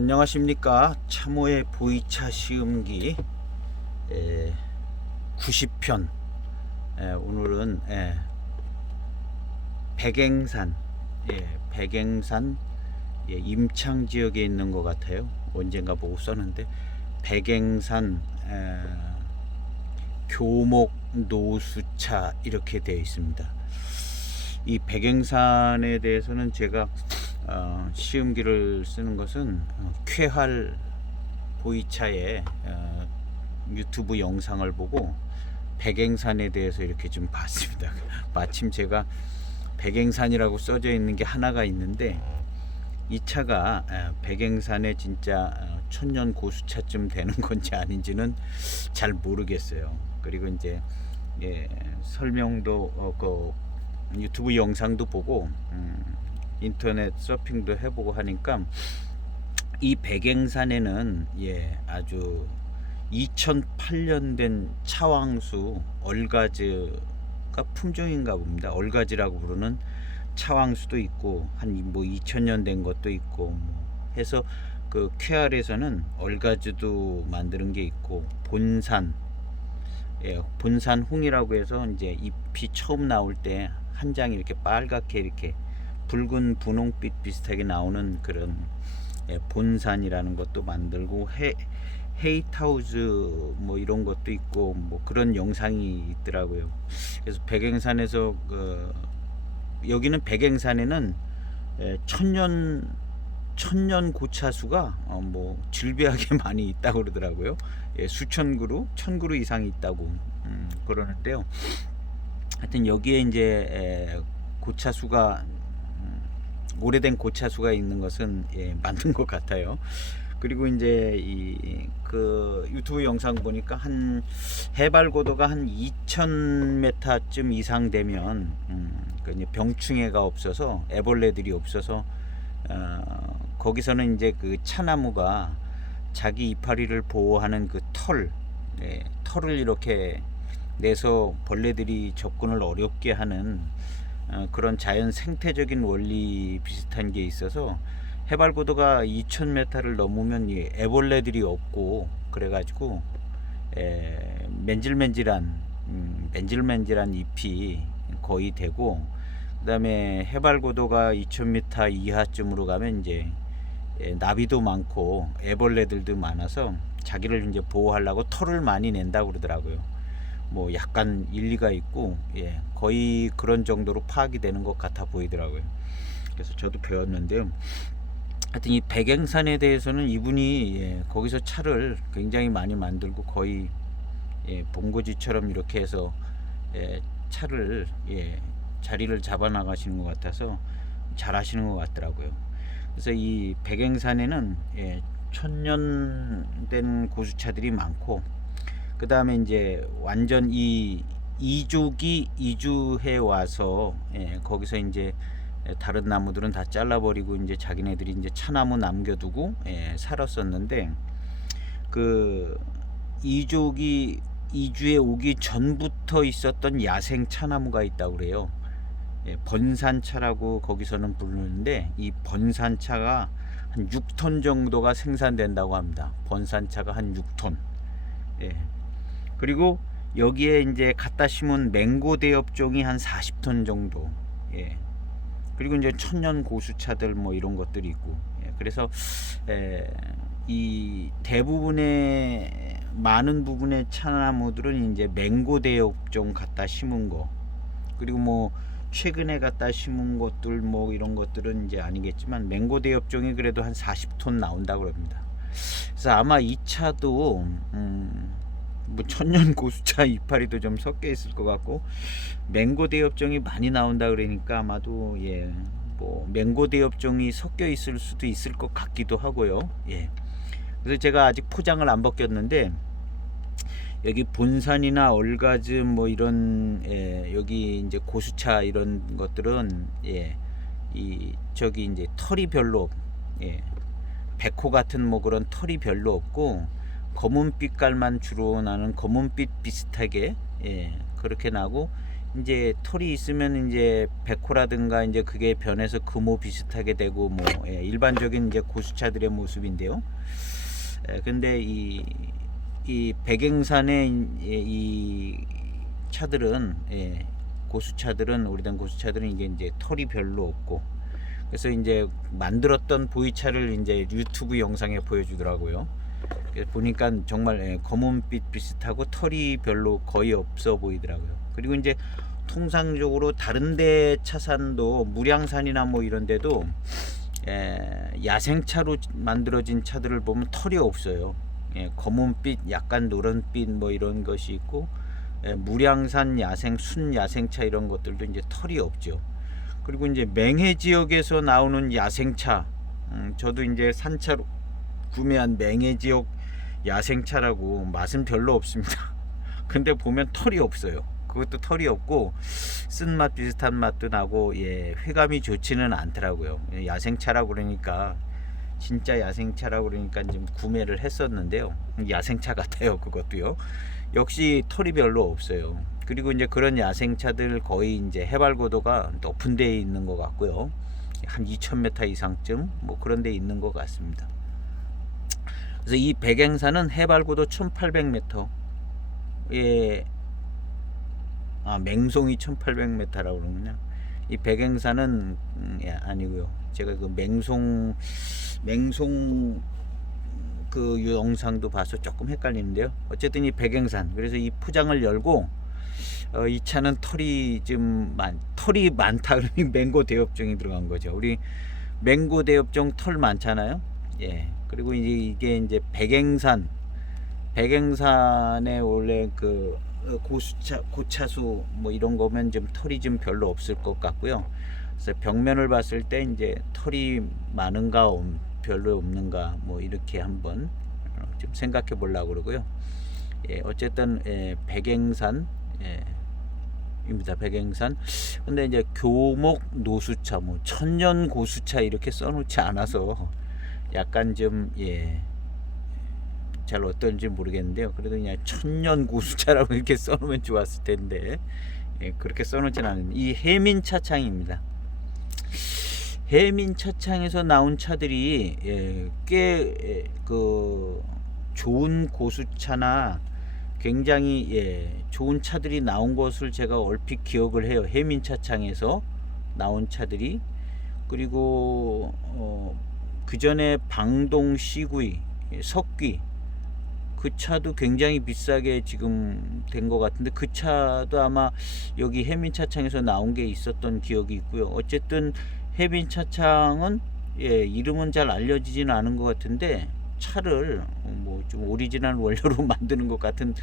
안녕하십니까. 참호의 보이차 시음기 90편. 오늘은 백앵산, 백앵산 임창 지역에 있는 것 같아요. 언젠가 보고 썼는데 백앵산 교목 노수차 이렇게 되어 있습니다. 이 백앵산에 대해서는 제가 시음기를 쓰는 것은 쾌활 보이차의 유튜브 영상을 보고 백앵산에 대해서 이렇게 좀 봤습니다. 마침 제가 백앵산이라고 써져 있는 게 하나가 있는데 이 차가 백앵산에 진짜 천년 고수차쯤 되는 건지 아닌지는 잘 모르겠어요. 그리고 이제 설명도 그 유튜브 영상도 보고 인터넷 서핑도 해보고 하니까 이 백앵산에는 아주 2008년 된 차왕수 얼가즈가 품종인가 봅니다. 얼가즈라고 부르는 차왕수도 있고 한 뭐 2000년 된 것도 있고 뭐 해서 그 쾌알에서는 얼가즈도 만드는 게 있고 본산 본산 홍이라고 해서 이제 잎이 처음 나올 때 한 장이 이렇게 빨갛게 이렇게 붉은 분홍빛 비슷하게 나오는 그런 본산이라는 것도 만들고 헤이타우즈 뭐 이런 것도 있고 뭐 그런 영상이 있더라고요. 그래서 백앵산에서 여기는 백앵산에는 천년 고차수가 뭐 질비하게 많이 있다고 그러더라고요. 수천 그루, 천 그루 이상이 있다고 그러는데요. 하여튼 여기에 이제 고차수가 오래된 고차수가 있는 것은 맞는 것 같아요. 그리고 이제 그 유튜브 영상 보니까 한 해발 고도가 한 2,000m쯤 이상 되면 그 이제 병충해가 없어서 애벌레들이 없어서 거기서는 이제 그 차나무가 자기 이파리를 보호하는 그 털을 이렇게 내서 벌레들이 접근을 어렵게 하는 그런 자연 생태적인 원리 비슷한 게 있어서 해발 고도가 2,000m를 넘으면 애벌레들이 없고 그래가지고 맨질맨질한 잎이 거의 되고, 그다음에 해발 고도가 2,000m 이하쯤으로 가면 이제 나비도 많고 애벌레들도 많아서 자기를 이제 보호하려고 털을 많이 낸다고 그러더라고요. 뭐 약간 일리가 있고 거의 그런 정도로 파악이 되는 것 같아 보이더라고요. 그래서 저도 배웠는데요. 하여튼 이 백앵산에 대해서는 이분이 거기서 차를 굉장히 많이 만들고 거의 본거지처럼 이렇게 해서 차를 자리를 잡아 나가시는 것 같아서 잘 하시는 것 같더라고요. 그래서 이 백앵산에는 천년 된 고수차들이 많고, 그 다음에 이제 완전 이 이족이 이주해 와서 거기서 이제 다른 나무들은 다 잘라버리고 이제 자기네들이 이제 차나무 남겨두고 살았었는데, 그 이족이 이주해 오기 전부터 있었던 야생 차나무가 있다고 그래요. 번산차라고 거기서는 부르는데 이 번산차가 한 6톤 정도가 생산된다고 합니다. 번산차가 한 6톤. 그리고 여기에 이제 갖다 심은 맹고 대엽종이 한 40톤 정도. 그리고 이제 천년 고수차들 뭐 이런 것들이 있고. 그래서 이 대부분의 많은 부분의 차나무들은 이제 맹고 대엽종 갖다 심은 거. 그리고 뭐 최근에 갖다 심은 것들 뭐 이런 것들은 이제 아니겠지만 맹고 대엽종이 그래도 한 40톤 나온다고 합니다. 그래서 아마 이 차도 뭐 천년 고수차 이파리도 좀 섞여 있을 것 같고, 맹고 대엽종이 많이 나온다 그러니까 아마도 뭐 맹고 대엽종이 섞여 있을 수도 있을 것 같기도 하고요. 그래서 제가 아직 포장을 안 벗겼는데 여기 본산이나 얼가즈 뭐 이런 여기 이제 고수차 이런 것들은 이 저기 이제 털이 별로 백호 같은 뭐 그런 털이 별로 없고 검은 빛깔만 주로 나는 검은빛 비슷하게 그렇게 나고, 이제 털이 있으면 이제 백호라든가 이제 그게 변해서 금호 비슷하게 되고 뭐 일반적인 이제 고수차들의 모습인데요. 근데 이 백eng산의 이 차들은 고수차들은 오래된 고수차들은 이게 이제 털이 별로 없고, 그래서 이제 만들었던 보이차를 이제 유튜브 영상에 보여주더라고요. 그래서 보니까 정말 검은빛 비슷하고 털이 별로 거의 없어 보이더라고요. 그리고 이제 통상적으로 다른데 차산도 무량산이나 뭐 이런 데도 야생차로 만들어진 차들을 보면 털이 없어요. 검은빛, 약간 노란빛 뭐 이런 것이 있고, 무량산 야생, 순 야생차 이런 것들도 이제 털이 없죠. 그리고 이제 맹해 지역에서 나오는 야생차, 저도 이제 산차로 구매한 맹해 지역 야생차라고 맛은 별로 없습니다. 근데 보면 털이 없어요. 그것도 털이 없고 쓴맛 비슷한 맛도 나고 회감이 좋지는 않더라고요. 야생차라고 그러니까, 진짜 야생차라고 그러니까 좀 구매를 했었는데요. 야생차 같아요. 그것도요. 역시 털이 별로 없어요. 그리고 이제 그런 야생차들 거의 이제 해발 고도가 높은 데에 있는 것 같고요. 한 2000m 이상쯤 뭐 그런 데 있는 것 같습니다. 그래서 이 백eng산은 해발 고도 1800m, 맹송이 1800m라고 그러는군요. 이 백eng산은 아니고요. 제가 그 맹송 그 영상도 봐서 조금 헷갈리는데요. 어쨌든 이 백eng산, 그래서 이 포장을 열고 이 차는 털이 많다 그러니 맹고 대엽종이 들어간 거죠. 우리 맹고 대엽종 털 많잖아요. 그리고 이게 이제 백eng산에 원래 그 고차수 뭐 이런 거면 좀 털이 좀 별로 없을 것 같고요. 그래서 벽면을 봤을 때 이제 털이 많은가 별로 없는가 뭐 이렇게 한번 좀 생각해 보려고 그러고요. 어쨌든 백eng산 입니다. 백eng산. 근데 이제 교목 노수차, 뭐 천년 고수차 이렇게 써놓지 않아서 약간 좀 잘 어떤지 모르겠는데요. 그래도 그냥 천년 고수차라고 이렇게 써놓으면 좋았을 텐데 그렇게 써놓진 않은 이 해민차창입니다. 해민차창에서 나온 차들이 꽤 그 좋은 고수차나 굉장히 좋은 차들이 나온 것을 제가 얼핏 기억을 해요. 해민차창에서 나온 차들이. 그리고 그 전에 방동 시구이, 석귀, 그 차도 굉장히 비싸게 지금 된 것 같은데 그 차도 아마 여기 해민차창에서 나온 게 있었던 기억이 있고요. 어쨌든 해민차창은 이름은 잘 알려지지는 않은 것 같은데 차를 뭐 좀 오리지널 원료로 만드는 것 같은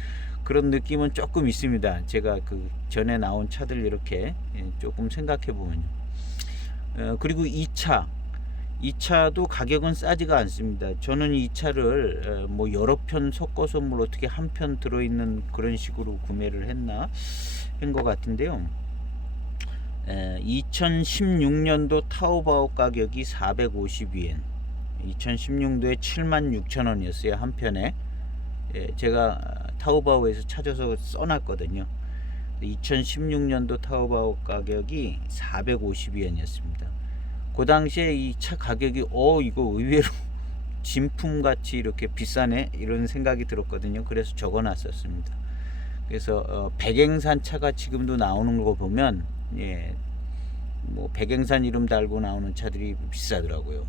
그런 느낌은 조금 있습니다. 제가 그 전에 나온 차들 이렇게 조금 생각해 보면요. 그리고 이 차도 가격은 싸지가 않습니다. 저는 이 차를 뭐 여러 편 섞어서 뭘 어떻게 한 편 들어있는 그런 식으로 구매를 했나 한 것 같은데요. 2016년도 타오바오 가격이 452엔, 2016년도에 76,000원이었어요 한 편에. 제가 타오바오에서 찾아서 써놨거든요. 2016년도 타오바오 가격이 452엔이었습니다. 그 당시에 이 차 가격이 이거 의외로 진품같이 이렇게 비싸네 이런 생각이 들었거든요. 그래서 적어놨었습니다. 그래서 백eng산 차가 지금도 나오는 거 보면 뭐 백eng산 이름 달고 나오는 차들이 비싸더라고요.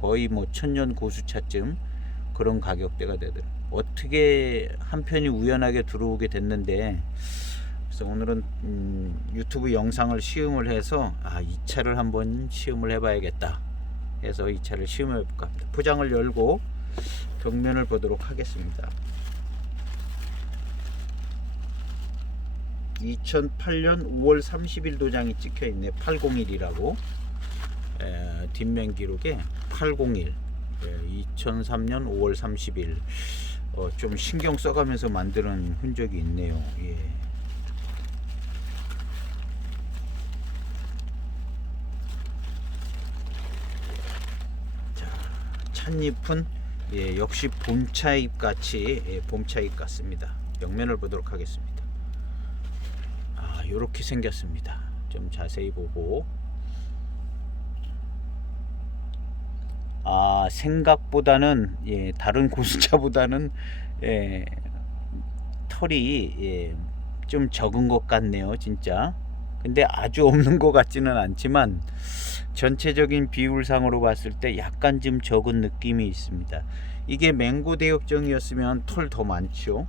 거의 뭐 천년 고수차쯤 그런 가격대가 되더라고요. 어떻게 한 편이 우연하게 들어오게 됐는데, 그래서 오늘은 유튜브 영상을 시음을 해서 이 차를 한번 시음을 해봐야겠다 해서 이 차를 시음해 볼까 합니다. 포장을 열고 벽면을 보도록 하겠습니다. 2008년 5월 30일 도장이 찍혀 있네. 801이라고 뒷면 기록에 801, 2003년 5월 30일. 좀 신경 써가면서 만드는 흔적이 있네요. 자, 찻잎은 역시 봄차잎 같이 봄차잎 같습니다. 벽면을 보도록 하겠습니다. 요렇게 생겼습니다. 좀 자세히 보고, 생각보다는, 다른 고수차보다는, 예, 털이, 좀 적은 것 같네요, 진짜. 근데 아주 없는 것 같지는 않지만 전체적인 비율상으로 봤을 때 약간 좀 적은 느낌이 있습니다. 이게 맹고 대엽종이었으면 털 더 많죠.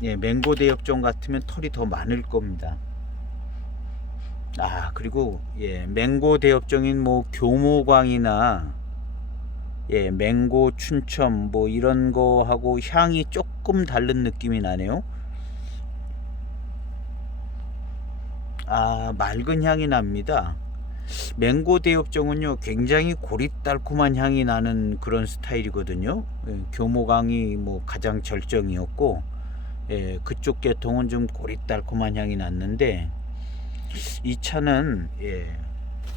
맹고 대엽종 같으면 털이 더 많을 겁니다. 그리고 맹고 대엽종인 뭐 교모광이나 맹고 춘첨 뭐 이런 거하고 향이 조금 다른 느낌이 나네요. 맑은 향이 납니다. 맹고 대엽종은요 굉장히 고릿달콤한 향이 나는 그런 스타일이거든요. 교모강이 뭐 가장 절정이었고, 그쪽 계통은 좀 고릿달콤한 향이 났는데, 이 차는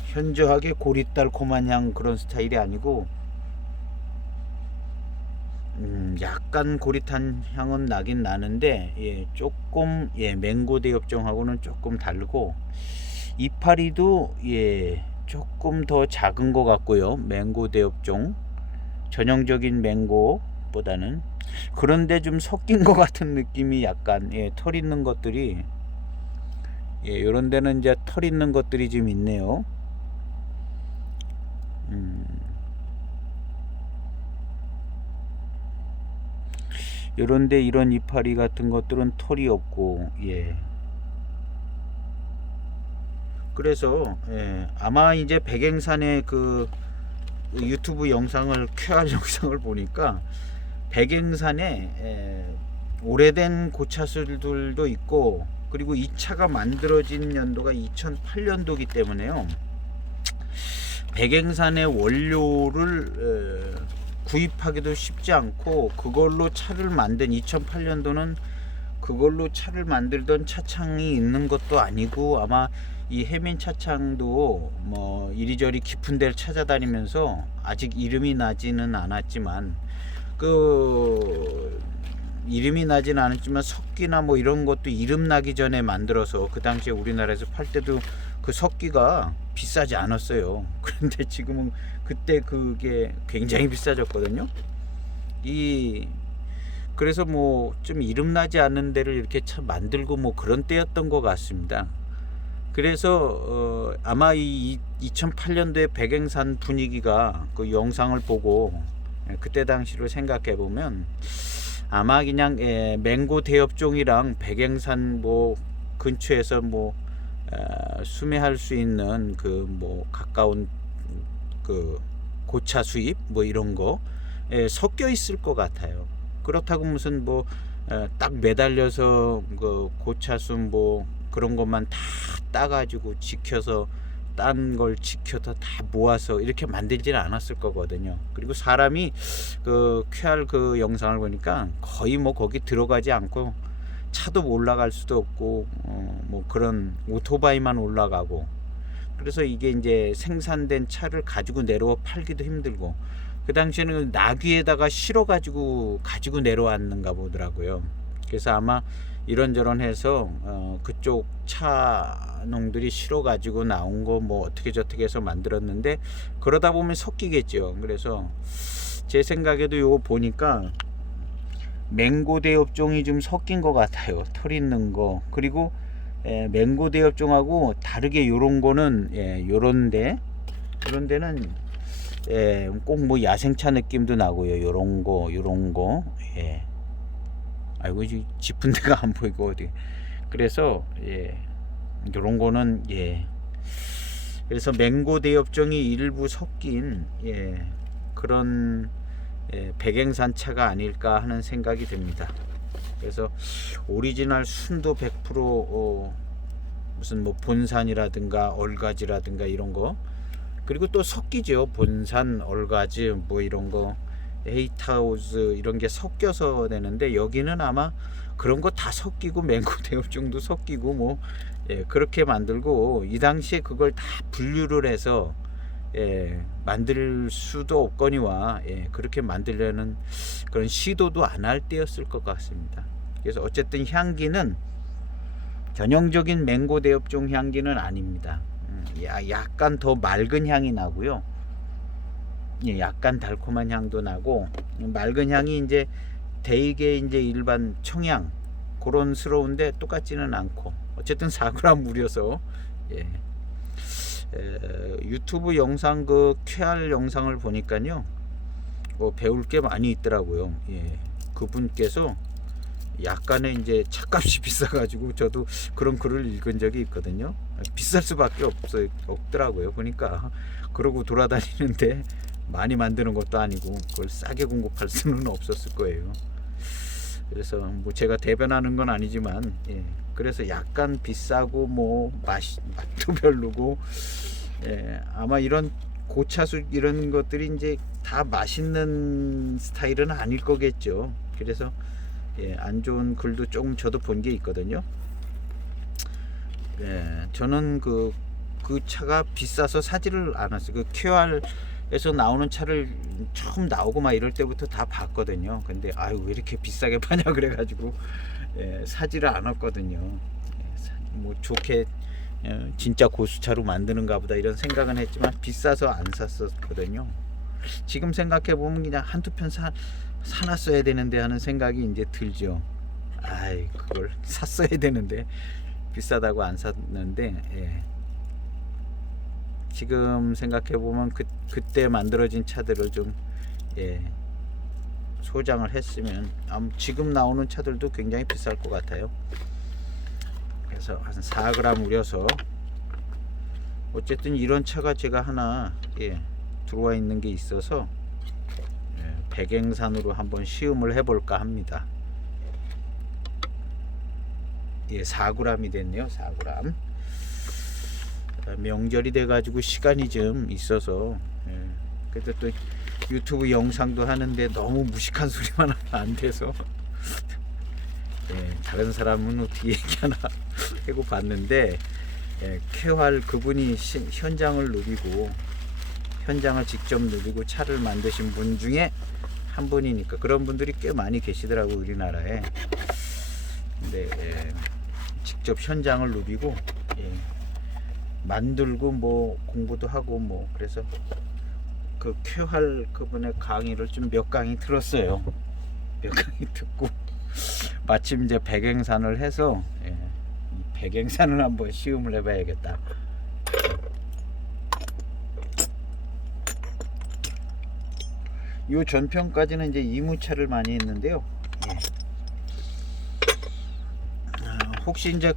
현저하게 고릿달콤한 향 그런 스타일이 아니고, 약간 고릿한 향은 나긴 나는데, 조금 맹고 대엽종하고는 조금 다르고, 이파리도 조금 더 작은 것 같고요. 맹고 대엽종 전형적인 맹고보다는. 그런데 좀 섞인 것 같은 느낌이 약간, 털 있는 것들이, 요런 데는 이제 털 있는 것들이 좀 있네요. 요런데 이런 이파리 같은 것들은 털이 없고, 그래서 아마 이제 백행산의 그 유튜브 영상을 QR 영상을 보니까 백행산에 오래된 고차술들도 있고, 그리고 이 차가 만들어진 연도가 2008년도이기 때문에요. 백행산의 원료를 구입하기도 쉽지 않고, 그걸로 차를 만든 2008년도는 그걸로 차를 만들던 차창이 있는 것도 아니고, 아마 이 해민 차창도 뭐 이리저리 깊은 데를 찾아다니면서 아직 이름이 나지는 않았지만, 이름이 나진 않았지만 석기나 뭐 이런 것도 이름 나기 전에 만들어서 그 당시에 우리나라에서 팔 때도 그 석기가 비싸지 않았어요. 그런데 지금은, 그때 그게 굉장히 비싸졌거든요. 그래서 뭐 좀 이름 나지 않는 데를 이렇게 참 만들고 뭐 그런 때였던 것 같습니다. 그래서 아마 이 2008년도에 백행산 분위기가 그 영상을 보고 그때 당시로 생각해 보면, 아마 그냥 맹고 대엽종이랑 백행산 뭐 근처에서 뭐 수매할 수 있는 그 뭐 가까운 그 고차 수입 뭐 이런 거 섞여 있을 것 같아요. 그렇다고 무슨 뭐 딱 매달려서 그 고차수 뭐 그런 것만 다 따가지고 지켜서, 딴 걸 지켜서 다 모아서 이렇게 만들지는 않았을 거거든요. 그리고 사람이 그 QR 그 영상을 보니까 거의 뭐 거기 들어가지 않고 차도 올라갈 수도 없고, 뭐 그런 오토바이만 올라가고, 그래서 이게 이제 생산된 차를 가지고 내려와 팔기도 힘들고, 그 당시에는 나귀에다가 실어 가지고 내려왔는가 보더라고요. 그래서 아마 이런저런 해서 그쪽 차농들이 실어 가지고 나온 거 뭐 어떻게 저떻게 해서 만들었는데, 그러다 보면 섞이겠죠. 그래서 제 생각에도 요거 보니까 맹고 대엽종이 좀 섞인 것 같아요. 털 있는 거. 그리고 맹고 대엽종하고 다르게 요런 거는 요런 데는 꼭 뭐 야생차 느낌도 나고요. 요런 거. 아이고, 짚은 데가 안 보이고 어디. 그래서 요런 거는 그래서 맹고 대엽종이 일부 섞인 그런 백행산 차가 아닐까 하는 생각이 듭니다. 그래서 오리지널 순도 100% 무슨 뭐 본산이라든가 얼가지라든가 이런 거, 그리고 또 섞이죠. 본산, 얼가지 뭐 이런 거, 에이타우즈 이런 게 섞여서 되는데, 여기는 아마 그런 거 다 섞이고 맹고 대엽종도 섞이고 뭐 그렇게 만들고, 이 당시에 그걸 다 분류를 해서 만들 수도 없거니와 그렇게 만들려는 그런 시도도 안 할 때였을 것 같습니다. 그래서 어쨌든 향기는 전형적인 맹고 대엽종 향기는 아닙니다. 약간 더 맑은 향이 나고요. 예, 약간 달콤한 향도 나고, 맑은 향이 이제 대개 이제 일반 청향 그런 스러운데 똑같지는 않고, 어쨌든 4g 무려서 예. 유튜브 영상 그 쾌활 영상을 보니까요, 배울 게 많이 있더라고요. 예. 그분께서 약간의 이제 차값이 비싸가지고 저도 그런 글을 읽은 적이 있거든요. 비쌀 수밖에 없더라고요. 보니까 그러고 돌아다니는데 많이 만드는 것도 아니고 그걸 싸게 공급할 수는 없었을 거예요. 그래서 뭐 제가 대변하는 건 아니지만, 예. 그래서 약간 비싸고 뭐 맛도 별로고, 예. 아마 이런 고차수 이런 것들이 이제 다 맛있는 스타일은 아닐 거겠죠. 그래서 예, 안 좋은 글도 조금 저도 본 게 있거든요. 예, 저는 그 차가 비싸서 사지를 않았어요. 그 QR에서 나오는 차를 처음 나오고 막 이럴 때부터 다 봤거든요. 근데 아유 왜 이렇게 비싸게 파냐 그래가지고 예, 사지를 않았거든요. 예, 뭐 좋게 진짜 고수차로 만드는가 보다 이런 생각은 했지만 비싸서 안 샀었거든요. 지금 생각해 보면 그냥 한두 편 사놨어야 되는데 하는 생각이 이제 들죠. 아이 그걸 샀어야 되는데 비싸다고 안 샀는데, 예. 지금 생각해 보면 그때 만들어진 차들을 좀 예, 소장을 했으면 지금 나오는 차들도 굉장히 비쌀 것 같아요. 그래서 한 4g 우려서 어쨌든 이런 차가 제가 하나 예, 들어와 있는 게 있어서 백eng산으로 한번 시음을 해볼까 합니다. 예, 4g이 됐네요. 4g. 명절이 돼가지고 시간이 좀 있어서, 예. 그래도 또 유튜브 영상도 하는데 너무 무식한 소리만 하면 안 돼서 예, 다른 사람은 어떻게 얘기하나 하고 봤는데, 예, 쾌활 그분이 현장을 누비고 현장을 직접 누비고 차를 만드신 분 중에 한 분이니까 그런 분들이 꽤 많이 계시더라고 우리나라에. 근데 예, 직접 현장을 누비고 예, 만들고 뭐 공부도 하고 뭐 그래서 그 쾌활 그분의 강의를 좀 몇 강의 들었어요. 몇 강의 듣고 마침 이제 백eng산을 해서 예, 이 백eng산을 한번 시음을 해봐야겠다. 요 전편까지는 이제 이무차를 많이 했는데요. 예. 혹시 이제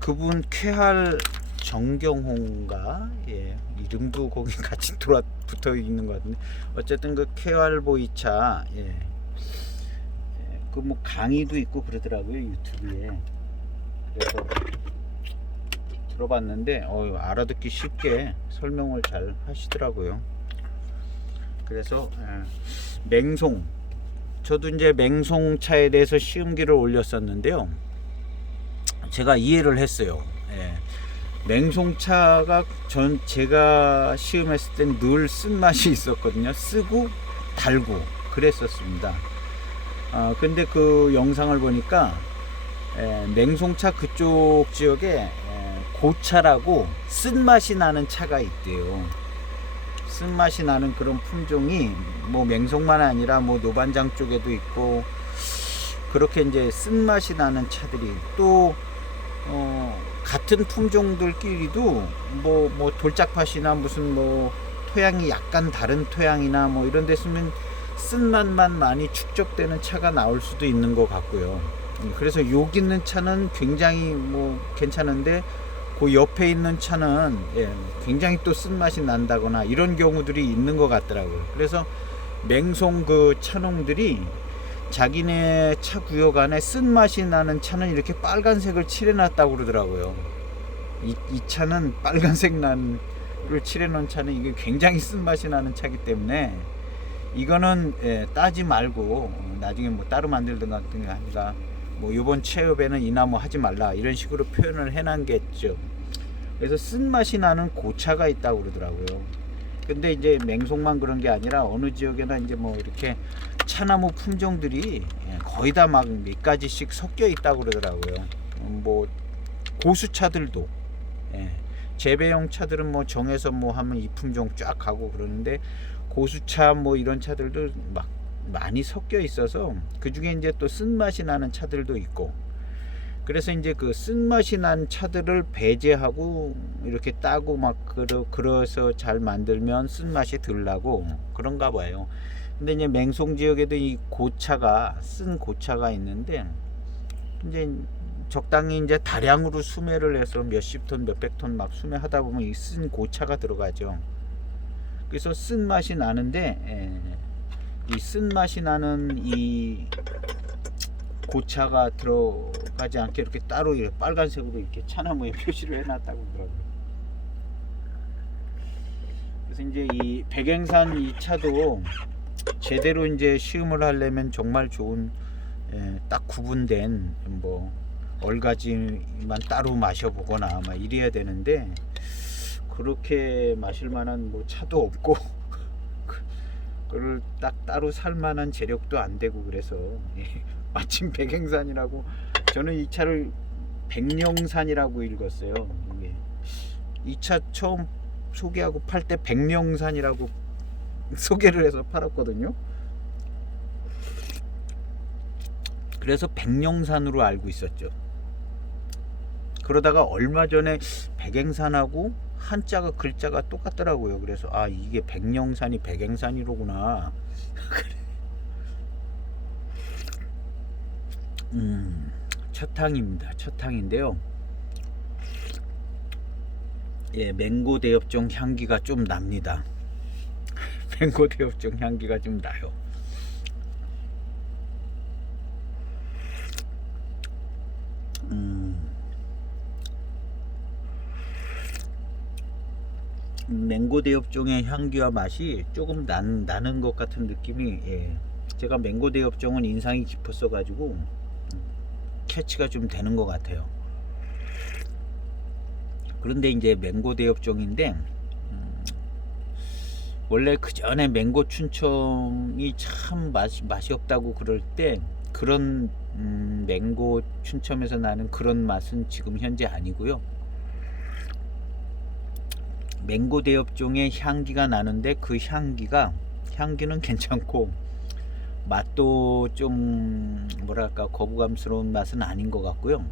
그분 쾌활 정경호인가, 예, 이름도 거기 같이 붙어 있는 것 같은데, 어쨌든 그 쾌활 보이차, 예, 그 뭐 강의도 있고 그러더라고요 유튜브에. 그래서 들어봤는데 알아듣기 쉽게 설명을 잘 하시더라고요. 그래서 맹송, 저도 이제 맹송차에 대해서 시음기를 올렸었는데요. 제가 이해를 했어요. 예. 맹송차가 제가 시음했을 땐 늘 쓴맛이 있었거든요. 쓰고 달고 그랬었습니다. 근데 그 영상을 보니까 맹송차 그쪽 지역에 고차라고 쓴맛이 나는 차가 있대요. 쓴맛이 나는 그런 품종이 뭐 맹송만 아니라 뭐 노반장 쪽에도 있고, 그렇게 이제 쓴맛이 나는 차들이 또 같은 품종들끼리도 뭐 돌짝팥이나 무슨 뭐 토양이 약간 다른 토양이나 뭐 이런 데 쓰면 쓴맛만 많이 축적되는 차가 나올 수도 있는 것 같고요. 그래서 욕 있는 차는 굉장히 뭐 괜찮은데 그 옆에 있는 차는 예, 굉장히 또 쓴맛이 난다거나 이런 경우들이 있는 것 같더라고요. 그래서 맹송 그 차농들이 자기네 차 구역 안에 쓴맛이 나는 차는 이렇게 빨간색을 칠해놨다고 그러더라고요. 이 차는 빨간색 난을 칠해놓은 차는 이게 굉장히 쓴맛이 나는 차기 때문에 이거는 예, 따지 말고 나중에 뭐 따로 만들든가 하니까 뭐 요번 체업에는 이 나무 하지 말라 이런 식으로 표현을 해놨겠죠. 그래서 쓴맛이 나는 고차가 있다고 그러더라고요. 근데 이제 맹송만 그런 게 아니라 어느 지역에나 이제 뭐 이렇게 차나무 품종들이 거의 다 막 몇 가지씩 섞여 있다고 그러더라고요. 뭐 고수차들도 재배용 차들은 뭐 정해서 뭐 하면 이 품종 쫙 가고 그러는데 고수차 뭐 이런 차들도 막 많이 섞여 있어서 그 중에 이제 또 쓴맛이 나는 차들도 있고, 그래서 이제 그 쓴맛이 난 차들을 배제하고 이렇게 따고 막 그래서 잘 만들면 쓴맛이 덜 나고 그런가 봐요. 근데 이제 맹송 지역에도 이 고차가 쓴 고차가 있는데 이제 적당히 이제 다량으로 수매를 해서 몇십 톤 몇백 톤 막 수매하다 보면 이 쓴 고차가 들어가죠. 그래서 쓴 맛이 나는데 이 쓴 맛이 나는 이 고차가 들어가지 않게 이렇게 따로 이렇게 빨간색으로 이렇게 차나무에 표시를 해놨다고 그러더라고요. 그래서 이제 이 백행산 이 차도 제대로 이제 시음을 하려면 정말 좋은 딱 구분된 뭐 얼가지만 따로 마셔보거나 막 이래야 되는데 그렇게 마실 만한 뭐 차도 없고 그걸 딱 따로 살 만한 재력도 안 되고 그래서 마침 백행산이라고, 저는 이 차를 백령산이라고 읽었어요. 이 차 처음 소개하고 팔 때 백령산이라고 소개를 해서 팔았거든요. 그래서 백령산으로 알고 있었죠. 그러다가 얼마 전에 백행산하고 한자가 글자가 똑같더라고요. 그래서 아, 이게 백령산이 백행산이로구나. 첫탕입니다. 첫탕인데요. 예, 맹고 대엽종 향기가 좀 납니다. 맹고 대엽종 향기가 좀 나요. 맹고 대엽종의 향기와 맛이 조금 나는 것 같은 느낌이, 제가 맹고 대엽종은 인상이 깊었어 가지고 캐치가 좀 되는 것 같아요. 그런데 이제 맹고 대엽종인데 원래 그 전에 맹고 춘첨이 참 맛이 없다고 그럴 때 그런 맹고 춘첨에서 나는 그런 맛은 지금 현재 아니고요. 맹고 대엽종의 향기가 나는데 그 향기는 괜찮고 맛도 좀 뭐랄까 거부감스러운 맛은 아닌 것 같고요.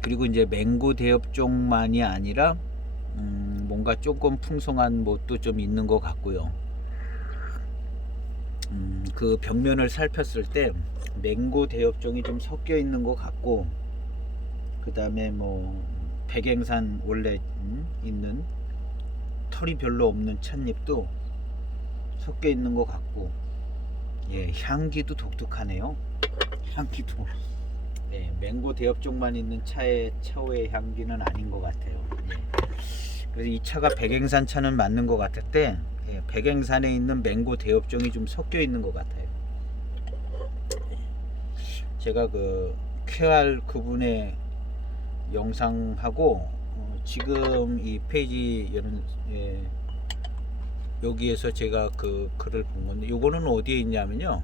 그리고 이제 맹고 대엽종만이 아니라 뭔가 조금 풍성한 맛도 좀 있는 것 같고요. 그 벽면을 살폈을 때 맹고 대엽종이 좀 섞여 있는 것 같고, 그 다음에 뭐 백행산 원래 있는 털이 별로 없는 찻잎도 섞여 있는 것 같고, 향기도 독특하네요. 향기도 맹고 대엽종만 있는 차의 향기는 아닌 것 같아요. 그래서 이 차가 백행산 차는 맞는 것 같을 때 백행산에 있는 맹고 대엽종이 좀 섞여 있는 것 같아요. 제가 그 쾌활 그분의 영상하고 지금 이 페이지 여기에서 제가 그 글을 본 건데, 요거는 어디에 있냐면요,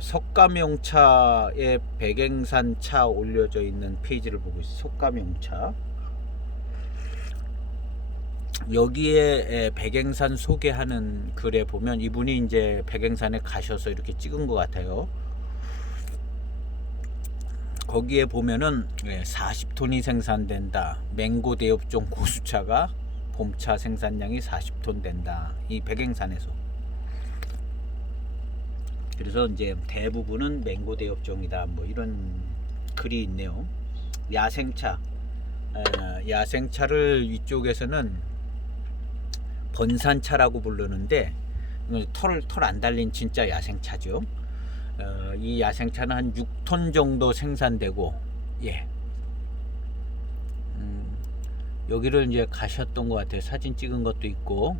석가명차에 백행산 차 올려져 있는 페이지를 보고 있어요. 석가명차 여기에 백행산 소개하는 글에 보면 이분이 이제 백행산에 가셔서 이렇게 찍은 것 같아요. 거기에 보면은 40톤이 생산된다. 맹고 대엽종 고수차가 봄차 생산량이 40톤 된다. 이 백행산에서. 그래서 이제 대부분은 맹고 대엽종이다. 뭐 이런 글이 있네요. 야생차를 이쪽에서는 번산차라고 부르는데 털 안 달린 진짜 야생차죠. 이 야생차는 한 6톤 정도 생산되고, 여기를 이제 가셨던 것 같아요. 사진 찍은 것도 있고,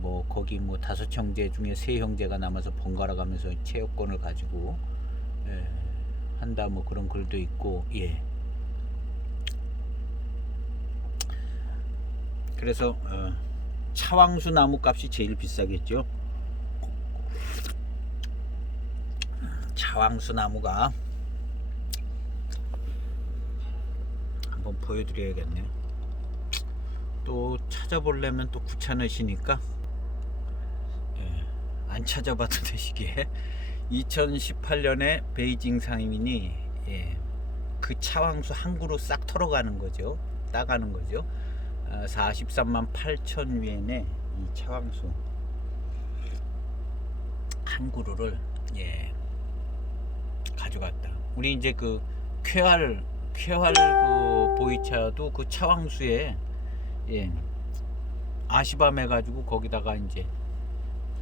뭐 거기 뭐 5형제 중에 3형제가 남아서 번갈아 가면서 체육권을 가지고 한다 뭐 그런 글도 있고, 그래서 차왕수 나무 값이 제일 비싸겠죠. 차왕수 나무가 한번 보여드려야겠네요. 또 찾아보려면 또 귀찮으시니까 안 찾아봐도 되시기에 2018년에 베이징 상인이 그 차왕수 한 그루 싹 털어가는 거죠. 따가는 거죠. 43만 8천 위엔에 이 차왕수 한 그루를 가져갔다. 우리 이제 그 쾌활 그 보이차도 그 차왕수에 아시밤 해가지고 거기다가 이제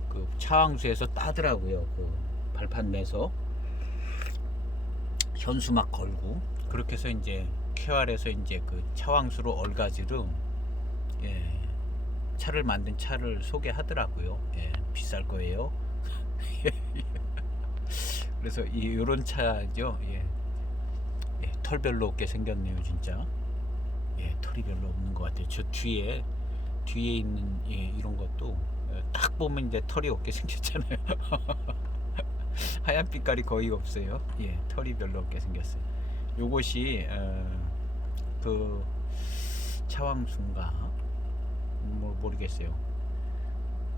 그 차왕수에서 따더라고요. 그 발판 매서 현수막 걸고 그렇게 해서 이제 쾌활에서 이제 그 차왕수로 얼가지로 차를 만든 차를 소개하더라고요. 비쌀 거예요. 그래서 이런 차죠. 털 별로 없게 생겼네요, 진짜. 털이 별로 없는 것 같아요. 저 뒤에 있는 이런 것도 딱 보면 이제 털이 없게 생겼잖아요. 하얀 빛깔이 거의 없어요. 털이 별로 없게 생겼어요. 요것이 그 차왕수인가 모르겠어요.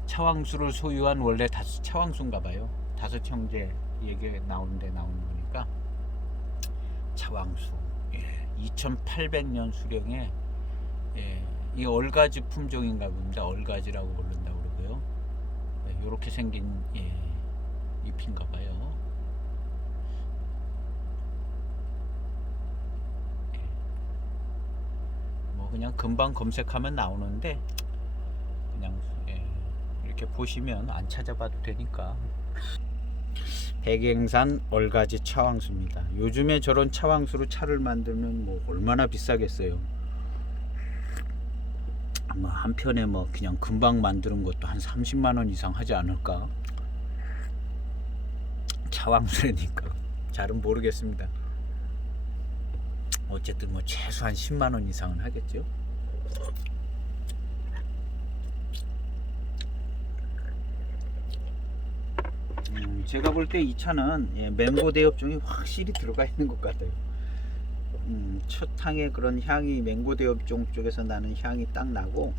차왕수를 소유한 원래 차왕수인가 봐요. 다섯 형제 얘기 나오는 거니까 차왕수 2800년 수령에 이 얼가지 품종인가 봅니다. 얼가지라고 부른다고 그러고요. 이렇게 생긴 잎인가 봐요. 뭐 그냥 금방 검색하면 나오는데 그냥 이렇게 보시면 안 찾아봐도 되니까. 백eng산 얼가지 차왕수입니다. 요즘에 저런 차왕수로 차를 만들면 뭐 얼마나 비싸겠어요. 아마 한 편에 뭐 그냥 금방 만드는 것도 한 30만 원 이상 하지 않을까. 차왕수니까 잘은 모르겠습니다. 어쨌든 뭐 최소한 10만 원 이상은 하겠죠. 제가 볼 때 이 차는 맹고 대엽종이 확실히 들어가 있는 것 같아요. 첫 향의 그런 향이 맹고 대엽종 쪽에서 나는 향이 딱 나고,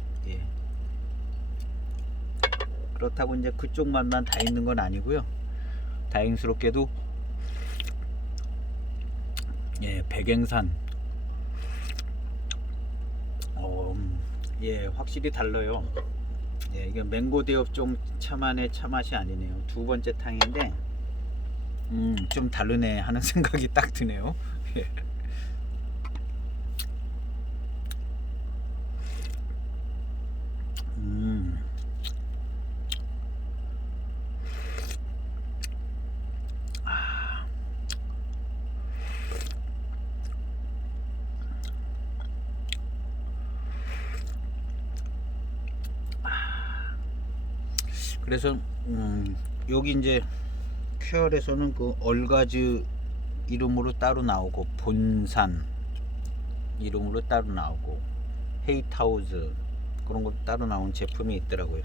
그렇다고 이제 그쪽 맛만 다 있는 건 아니고요. 다행스럽게도 백eng산 확실히 달라요. 이게 맹고 대엽종 차만의 차맛이 아니네요. 두 번째 탕인데 좀 다르네 하는 생각이 딱 드네요. 그래서 여기 이제 큐얼에서는 그 얼가즈 이름으로 따로 나오고 본산 이름으로 따로 나오고 헤이타우즈 그런 것도 따로 나온 제품이 있더라고요.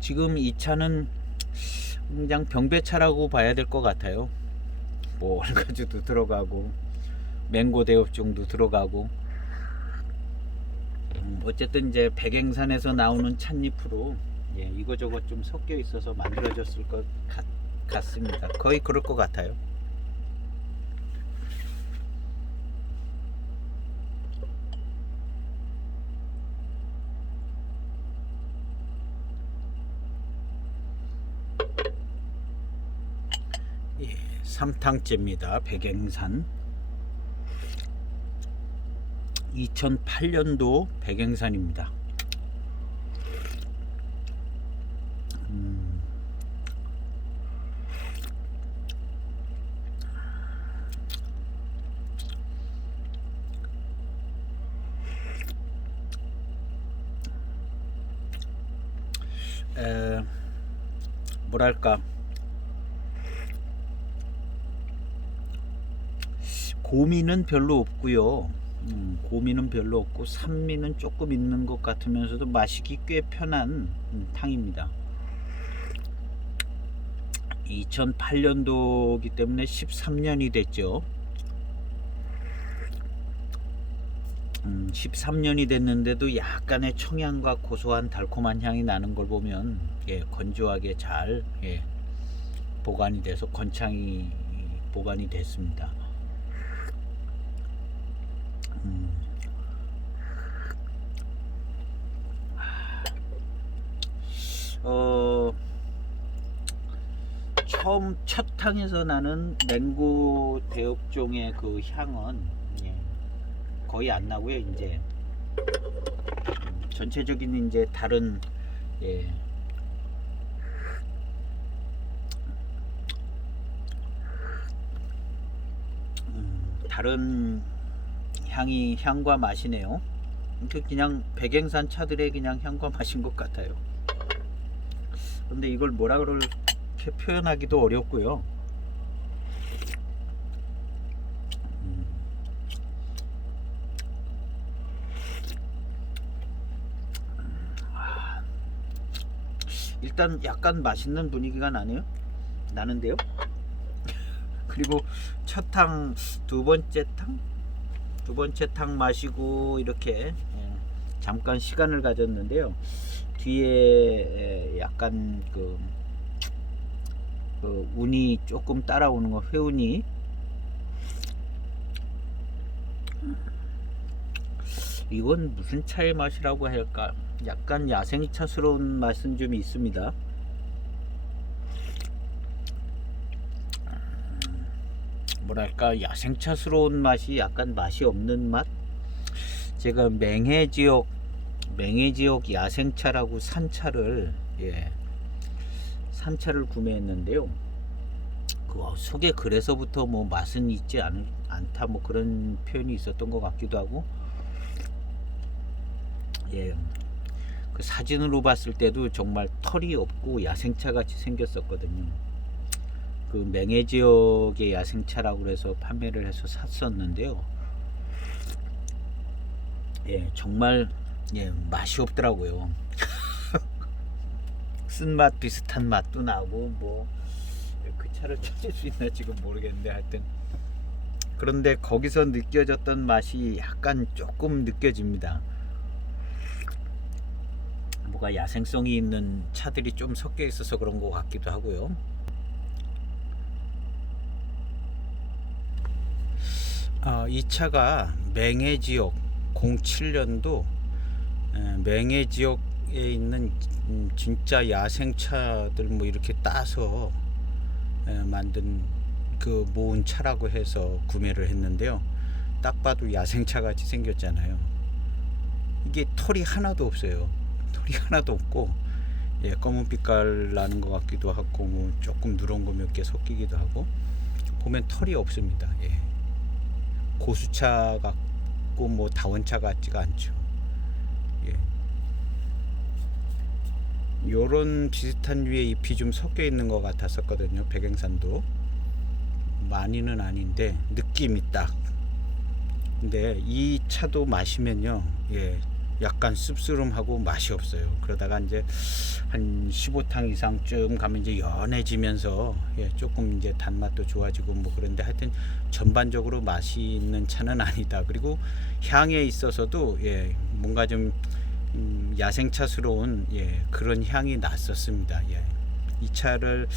지금 이 차는 그냥 병배차라고 봐야 될 것 같아요. 뭐 얼가지도 들어가고 맹고 대엽종도 들어가고 어쨌든 이제 백eng산에서 나오는 찻잎으로 이거저것 좀 섞여 있어서 만들어졌을 것 같습니다. 거의 그럴 것 같아요. 삼탕째입니다. 백eng산 2008년도 백eng산입니다. 뭐랄까 고미는 별로 없고요. 고미는 별로 없고 산미는 조금 있는 것 같으면서도 마시기 꽤 편한 탕입니다. 2008년도이기 때문에 13년이 됐죠. 13년이 됐는데도 약간의 청향과 고소한 달콤한 향이 나는 걸 보면 건조하게 잘 보관이 돼서 건창이 보관이 됐습니다. 처음 첫 탕에서 나는 맹고 대업종의 그 향은 거의 안 나고요. 이제 전체적인 이제 다른 다른 향과 맛이네요. 그냥 백행산 차들의 그냥 향과 맛인 것 같아요. 근데 이걸 뭐라 그렇게 표현하기도 어렵고요. 일단 약간 맛있는 분위기가 나는데요. 그리고 첫 탕, 두 번째 탕 마시고 이렇게 잠깐 시간을 가졌는데요. 뒤에 약간 그 운이 조금 따라오는 거, 회운이 이건 무슨 차의 맛이라고 할까? 약간 야생차스러운 맛은 좀 있습니다. 뭐랄까 야생차스러운 맛이 약간 맛이 없는 맛? 제가 맹해지역 야생차라고 산차를 구매했는데요. 그 속에 그래서부터 뭐 맛은 있지 않다 뭐 그런 표현이 있었던 것 같기도 하고 그 사진으로 봤을 때도 정말 털이 없고 야생차 같이 생겼었거든요. 그 맹해 지역의 야생차라고 해서 판매를 해서 샀었는데요. 정말 맛이 없더라고요. 쓴맛 비슷한 맛도 나고 뭐 그 차를 찾을 수 있나 지금 모르겠는데 하여튼 그런데 거기서 느껴졌던 맛이 약간 조금 느껴집니다. 뭐가 야생성이 있는 차들이 좀 섞여 있어서 그런 것 같기도 하고요. 이 차가 맹해지역 07년도 맹해지역에 있는 진짜 야생차들 뭐 이렇게 따서 만든 그 모은 차라고 해서 구매를 했는데요. 딱 봐도 야생차 같이 생겼잖아요. 이게 털이 하나도 없어요. 털이 하나도 없고 검은 빛깔 나는 것 같기도 하고 뭐 조금 누런 거 몇 개 섞이기도 하고 보면 털이 없습니다. 고수차 같고 뭐 다원차 같지가 않죠. 요런 비슷한 류의 잎이 좀 섞여 있는 것 같았었거든요. 백행산도 많이는 아닌데 느낌이 딱. 근데 이 차도 마시면요 약간 씁쓸름하고 맛이 없어요. 그러다가 이제 한 15탕 이상쯤 가면 이제 연해지면서 조금 이제 단맛도 좋아지고 뭐 그런데 하여튼 전반적으로 맛이 있는 차는 아니다. 그리고 향에 있어서도 뭔가 좀 야생차스러운 그런 향이 났었습니다. 이 차를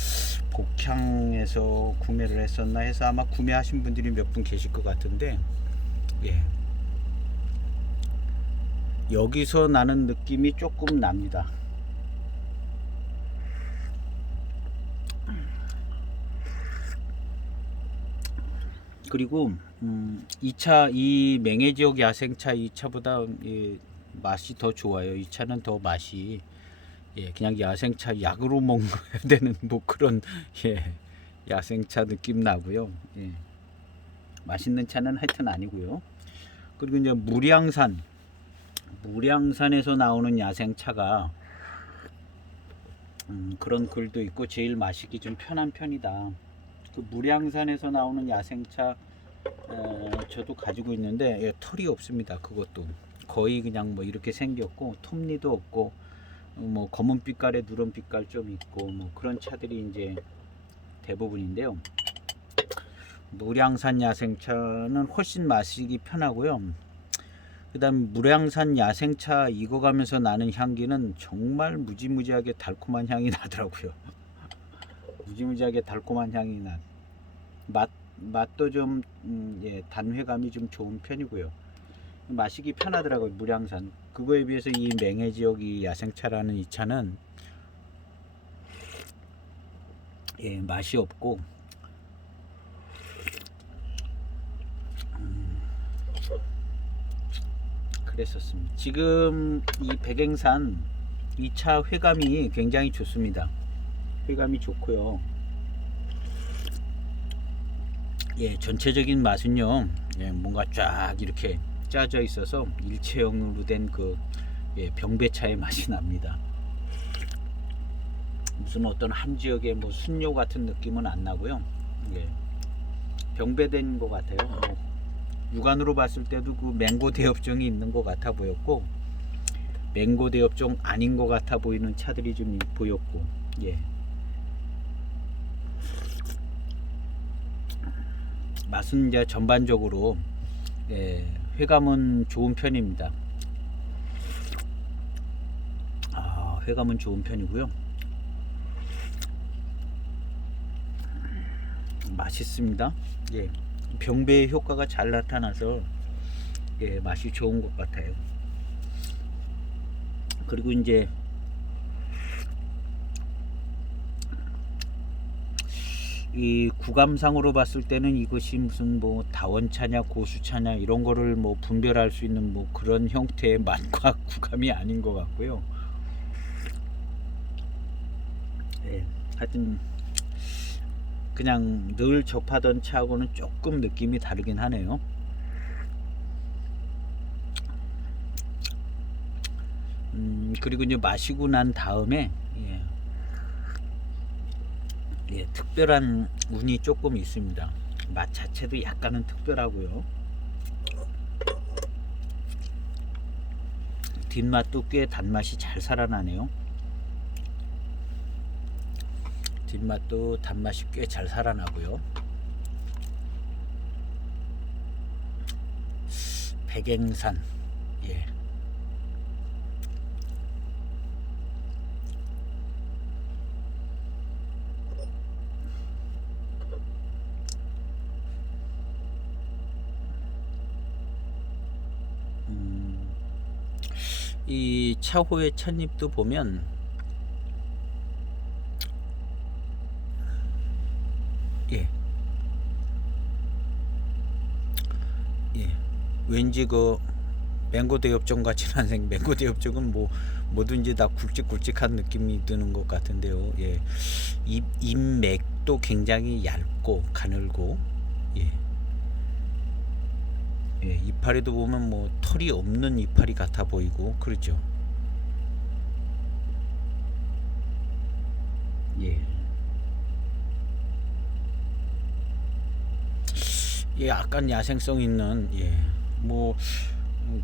복향에서 구매를 했었나 해서 아마 구매하신 분들이 몇 분 계실 것 같은데 여기서 나는 느낌이 조금 납니다. 그리고 이 맹해지역 야생차 이 차보다 맛이 더 좋아요. 이 차는 더 맛이 그냥 야생차 약으로 먹어야 되는 뭐 그런 야생차 느낌 나고요. 맛있는 차는 하여튼 아니고요. 그리고 이제 무량산에서 나오는 야생차가 그런 글도 있고 제일 마시기 좀 편한 편이다. 그 무량산에서 나오는 야생차 저도 가지고 있는데 예, 털이 없습니다. 그것도 거의 그냥 뭐 이렇게 생겼고 톱니도 없고 뭐 검은 빛깔에 누런 빛깔 좀 있고 뭐 그런 차들이 이제 대부분인데요. 노량산 야생차는 훨씬 마시기 편하고요. 그 다음 무량산 야생차 익어가면서 나는 향기는 정말 무지무지하게 달콤한 향이 나더라고요. 무지무지하게 달콤한 향이 맛도 좀 예, 단회감이 좀 좋은 편이고요. 마시기 편하더라고요. 무량산. 그거에 비해서 이 맹해 지역 이 야생차라는 이 차는 예, 맛이 없고 그랬었습니다. 지금 이 백행산 2차 회감이 굉장히 좋습니다. 회감이 좋고요. 예, 전체적인 맛은요, 예, 뭔가 쫙 이렇게 짜져 있어서 일체형으로 된 그 예, 병배차의 맛이 납니다. 무슨 어떤 한 지역의 뭐 순료 같은 느낌은 안 나고요. 예, 병배된 것 같아요. 뭐 육안으로 봤을 때도 그 맹고 대엽종이 있는 것 같아 보였고, 맹고 대엽종 아닌 것 같아 보이는 차들이 좀 보였고, 예. 맛은 이제 전반적으로 예, 회감은 좋은 편입니다. 회감은 좋은 편이고요. 맛있습니다. 예, 병배의 효과가 잘 나타나서 예, 맛이 좋은 것 같아요. 그리고 이제 이 구감상으로 봤을 때는 이것이 무슨 뭐 다원차냐 고수차냐 이런 거를 뭐 분별할 수 있는 뭐 그런 형태의 맛과 구감이 아닌 것 같고요. 예, 하여튼 그냥 늘 접하던 차하고는 조금 느낌이 다르긴 하네요. 그리고 이제 마시고 난 다음에 예, 예, 특별한 운이 조금 있습니다. 맛 자체도 약간은 특별하고요. 뒷맛도 꽤 단맛이 잘 살아나네요. 뒷맛도 단맛이 꽤 잘 살아나고요. 백행산 예. 이 차호의 찻잎도 보면 예, 예, 왠지 그 맹고 대엽종 같이 난생 맹고 대엽종은 뭐 뭐든지 다 굵직굵직한 느낌이 드는 것 같은데요. 예, 잎맥도 굉장히 얇고 가늘고 예. 예, 이파리도 보면 뭐 털이 없는 이파리 같아 보이고 그렇죠. 예. 예, 약간 야생성 있는 예. 뭐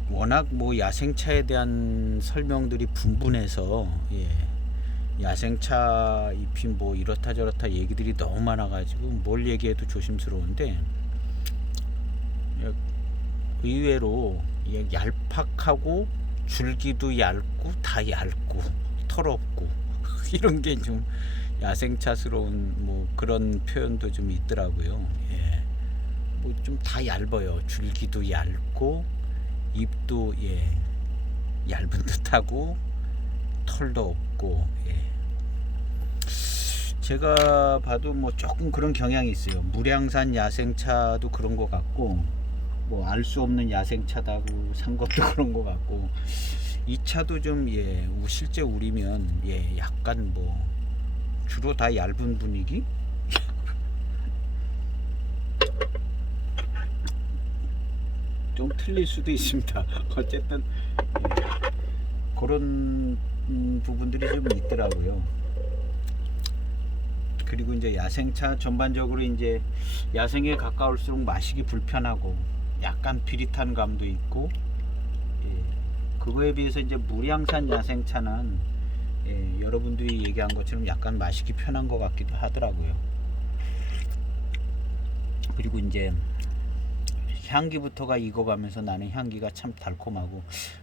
워낙 뭐 야생차에 대한 설명들이 분분해서 예. 야생차 잎이 뭐 이렇다 저렇다 얘기들이 너무 많아가지고 뭘 얘기해도 조심스러운데 의외로 얄팍하고 줄기도 얇고 다 얇고 털없고 이런 게 좀 야생차스러운 뭐 그런 표현도 좀 있더라고요. 예. 뭐 좀 다 얇아요. 줄기도 얇고 잎도 예 얇은 듯하고 털도 없고 예. 제가 봐도 뭐 조금 그런 경향이 있어요. 무량산 야생차도 그런 것 같고 뭐 알 수 없는 야생차다고 산 것도 그런 것 같고 이 차도 좀 예, 실제 우리면 예, 약간 뭐 주로 다 얇은 분위기? 좀 틀릴 수도 있습니다. 어쨌든 그런 부분들이 좀 있더라고요. 그리고 이제 야생차 전반적으로 이제 야생에 가까울수록 마시기 불편하고 약간 비릿한 감도 있고, 예, 그거에 비해서 이제 무량산 야생차는 여러분들이 얘기한 것처럼 약간 마시기 편한 것 같기도 하더라고요. 그리고 이제 향기부터가 익어가면서 나는 향기가 참 달콤하고,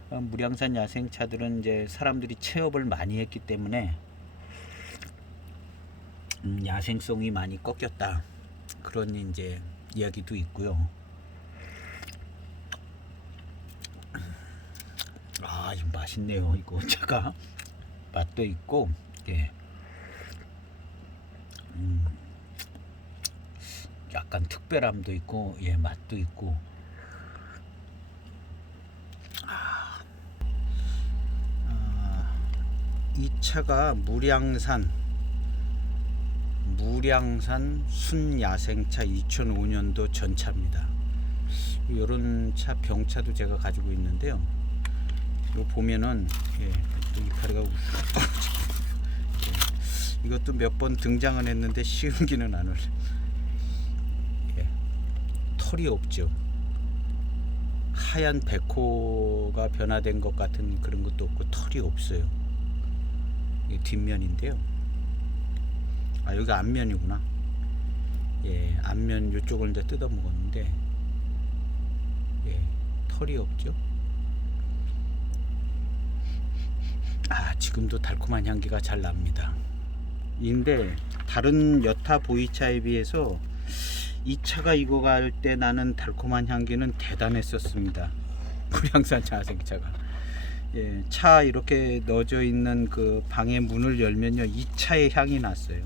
무량산 야생차들은 이제 사람들이 체업을 많이 했기 때문에 야생성이 많이 꺾였다, 그런 이제 이야기도 있고요. 아, 좀 맛있네요. 이거 차가 맛도 있고, 예, 약간 특별함도 있고, 예, 맛도 있고. 이 차가 무량산 순야생차 2005년도 전차입니다. 이런 차 병차도 제가 가지고 있는데요. 이거 보면은, 예, 또 이 다리가 예, 이것도 몇 번 등장은 했는데 씌우기는 안 올려. 예, 털이 없죠. 하얀 백호가 변화된 것 같은 그런 것도 없고 털이 없어요. 이게 뒷면인데요. 아, 여기가 앞면이구나. 예, 앞면 이쪽을 이제 뜯어 먹었는데, 예, 털이 없죠. 아, 지금도 달콤한 향기가 잘 납니다. 근데 다른 여타 보이차에 비해서 이 차가 익어갈 때 나는 달콤한 향기는 대단했었습니다. 무량산 야생차가. 예, 차 이렇게 넣어져 있는 그 방의 문을 열면요, 이 차의 향이 났어요.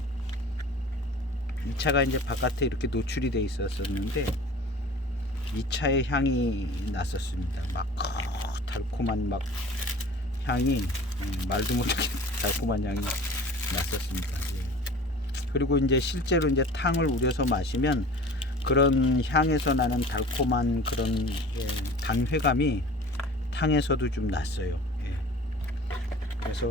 이 차가 이제 바깥에 이렇게 노출이 돼 있었는데 이 차의 향이 났었습니다. 막 달콤한 막 향이, 말도 못하게 달콤한 향이 났었습니다. 예. 그리고 이제 실제로 이제 탕을 우려서 마시면 그런 향에서 나는 달콤한 그런, 예, 단회감이 탕에서도 좀 났어요. 예. 그래서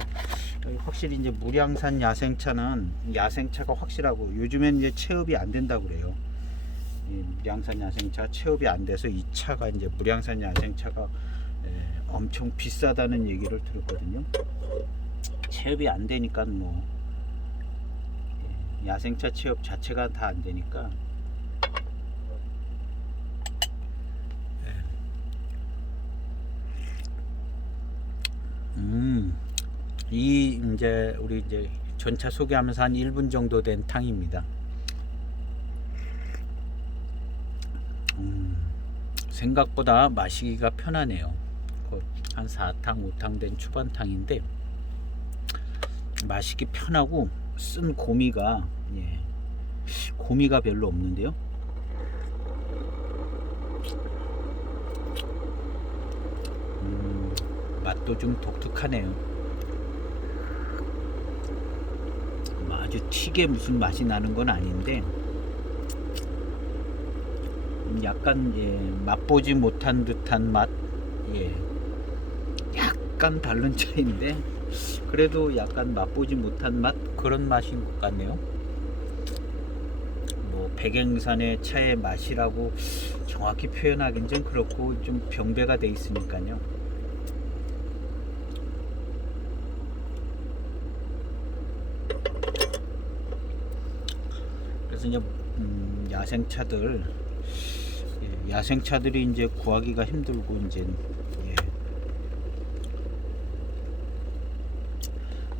확실히 이제 무량산 야생차가 확실하고, 요즘엔 이제 체업이 안 된다고 그래요. 무량산 야생차 체업이 안 돼서 이 차가 이제 무량산 야생차가 엄청 비싸다는 얘기를 들었거든요. 체업이 안 되니까 뭐, 야생차 체업 자체가 다 안 되니까, 이 이제 우리 이제 전차 소개하면서 한 1분 정도 된 탕입니다. 생각보다 마시기가 편하네요. 한 4탕 5탕 된 초반탕인데 마시기 편하고, 쓴 고미가, 예, 고미가 별로 없는데요. 맛도 좀 독특하네요. 아주 튀게 무슨 맛이 나는 건 아닌데, 약간, 예, 맛보지 못한 듯한 맛, 예, 약간 다른 차인데 그래도 약간 맛보지 못한 맛, 그런 맛인 것 같네요. 뭐 백행산의 차의 맛이라고 정확히 표현하긴 좀 그렇고, 좀 병배가 돼 있으니까요. 그래서 이제 야생차들이 이제 구하기가 힘들고, 이제, 예,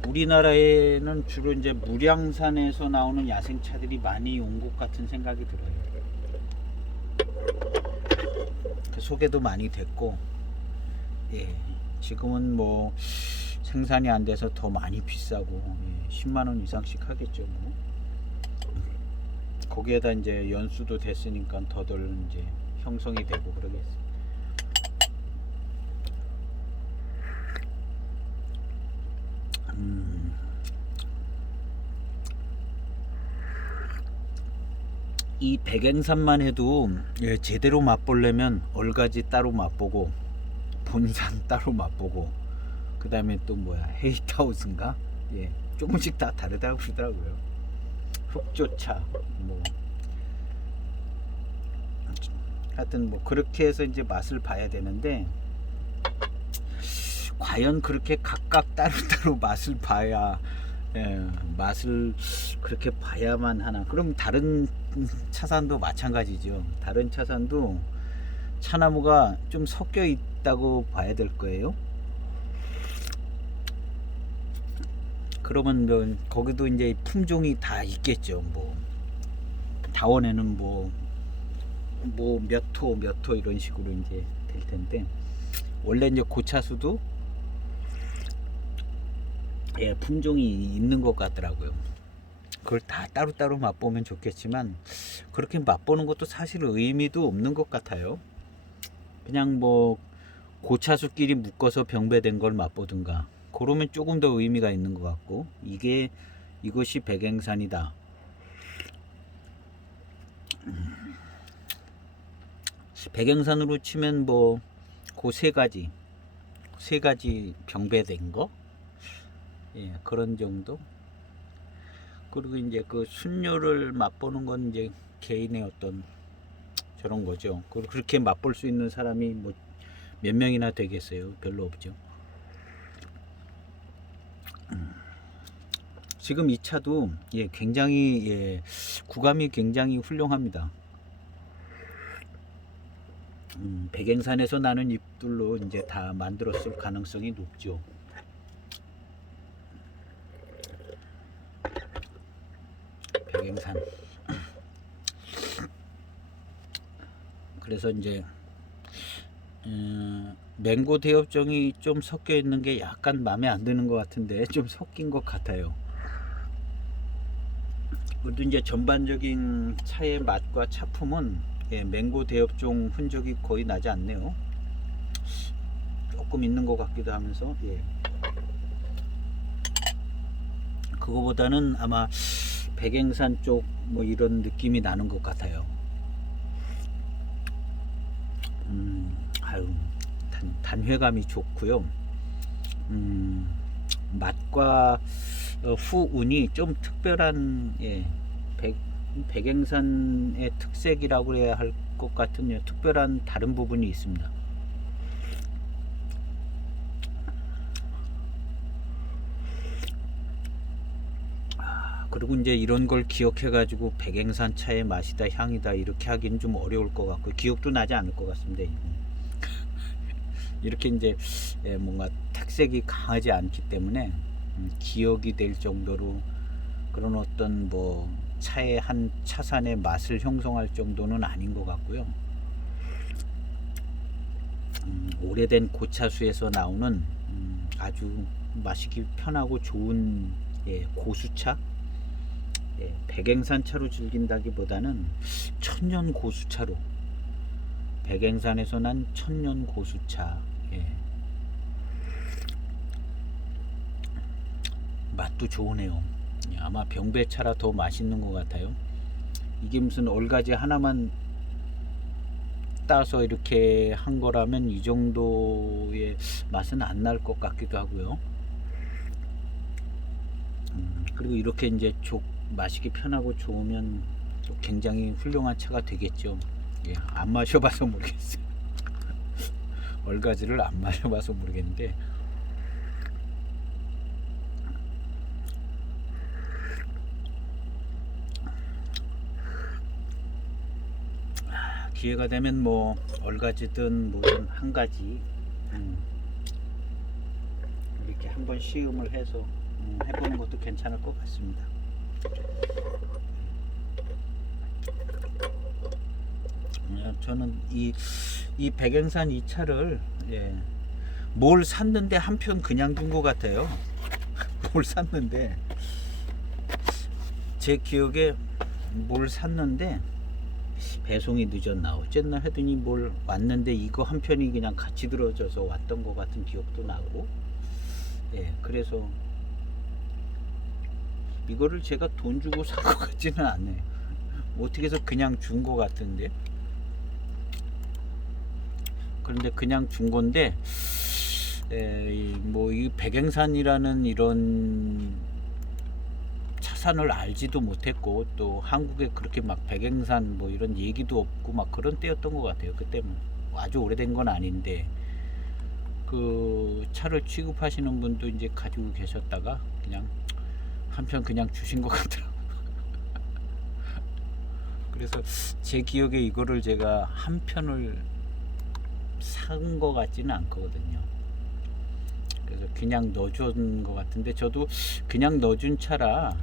우리나라에는 주로 이제 무량산에서 나오는 야생차들이 많이 온 것 같은 생각이 들어요. 그 소개도 많이 됐고, 예, 지금은 뭐 생산이 안 돼서 더 많이 비싸고, 예, 10만 원 이상씩 하겠죠. 뭐. 거기에다 이제 연수도 됐으니까 더들 이제 형성이 되고 그러겠어요. 이 백행산만 해도, 예, 제대로 맛보려면 얼가지 따로 맛보고, 본산 따로 맛보고, 그 다음에 또 뭐야, 헤이트하우스인가, 예, 조금씩 다 다르다고 그러더라고요. 흑조차 뭐 하여튼 뭐 그렇게 해서 이제 맛을 봐야 되는데, 과연 그렇게 각각 따로따로 맛을 봐야, 맛을 그렇게 봐야만 하나? 그럼 다른 차산도 마찬가지죠. 다른 차산도 차나무가 좀 섞여 있다고 봐야 될 거예요. 그러면 거기도 이제 품종이 다 있겠죠. 뭐 다원에는 뭐 몇 호 이런 식으로 이제 될 텐데, 원래 이제 고차수도 품종이 있는 것 같더라고요. 그걸 다 따로따로 맛보면 좋겠지만, 그렇게 맛보는 것도 사실 의미도 없는 것 같아요. 그냥 뭐 고차수끼리 묶어서 병배된 걸 맛보든가, 그러면 조금 더 의미가 있는 것 같고, 이것이 백행산이다. 백행산으로 치면 뭐 그 세 가지 병배된 거, 그런 정도. 그리고 이제 그 순료를 맛보는 건 이제 개인의 어떤 저런 거죠. 그렇게 맛볼 수 있는 사람이 뭐 몇 명이나 되겠어요? 별로 없죠. 지금 이 차도 굉장히 구감이 굉장히 훌륭합니다. 백행산에서 나는 잎들로 이제 다 만들었을 가능성이 높죠. 백행산. 그래서 이제 맹고 대엽종이 좀 섞여 있는 게 약간 마음에 안 드는 것 같은데, 좀 섞인 것 같아요. 그래도 이제 전반적인 차의 맛과 차품은 맹고 대엽종 흔적이 거의 나지 않네요. 조금 있는 것 같기도 하면서, 그거보다는 아마 백행산 쪽 뭐 이런 느낌이 나는 것 같아요. 단회감이 좋고요. 맛과 후운이 좀 특별한, 백행산의 특색이라고 해야 할 것 같은 특별한 다른 부분이 있습니다. 그리고 이제 이런 걸 기억해 가지고 백행산 차의 맛이다, 향이다 이렇게 하기는 좀 어려울 것 같고, 기억도 나지 않을 것 같습니다. 이렇게 이제 뭔가 특색이 강하지 않기 때문에 기억이 될 정도로, 그런 어떤 뭐 차의 한 차산의 맛을 형성할 정도는 아닌 것 같고요. 오래된 고차수에서 나오는 아주 마시기 편하고 좋은 고수차, 백행산 차로 즐긴다기보다는 천년 고수차로, 백행산에서 난 천년 고수차, 맛도 좋으네요. 아마 병배차라 더 맛있는 것 같아요. 이게 무슨 얼가지 하나만 따서 이렇게 한 거라면 이 정도의 맛은 안 날 것 같기도 하고요. 그리고 이렇게 이제 마시기 편하고 좋으면 또 굉장히 훌륭한 차가 되겠죠. 안 마셔봐서 모르겠어요. 얼가지를 안 마셔봐서 모르겠는데, 기회가 되면 뭐 얼가지든 뭐든 한 가지 이렇게 한번 시음을 해서 해보는 것도 괜찮을 것 같습니다. 저는 이 백행산 이 차를 뭘 샀는데 한 편 그냥 준 것 같아요. 뭘 샀는데, 제 기억에 뭘 샀는데 배송이 늦었나 어쨌나 하더니 뭘 왔는데 이거 한 편이 그냥 같이 들어져서 왔던 것 같은 기억도 나고, 그래서 이거를 제가 돈 주고 산 것 같지는 않아요. 어떻게 해서 그냥 준 것 같은데, 그런데 그냥 준 건데, 뭐 이 백행산이라는 이런 수산을 알지도 못했고 또 한국에 그렇게 막 백행산 뭐 이런 얘기도 없고 막 그런 때였던 것 같아요. 그때 뭐 아주 오래된 건 아닌데 그 차를 취급하시는 분도 이제 가지고 계셨다가 그냥 한편 그냥 주신 것 같더라고요. 그래서 제 기억에 이거를 제가 한 편을 산 것 같지는 않거든요. 그래서 그냥 넣어준 것 같은데 저도 그냥 넣어준 차라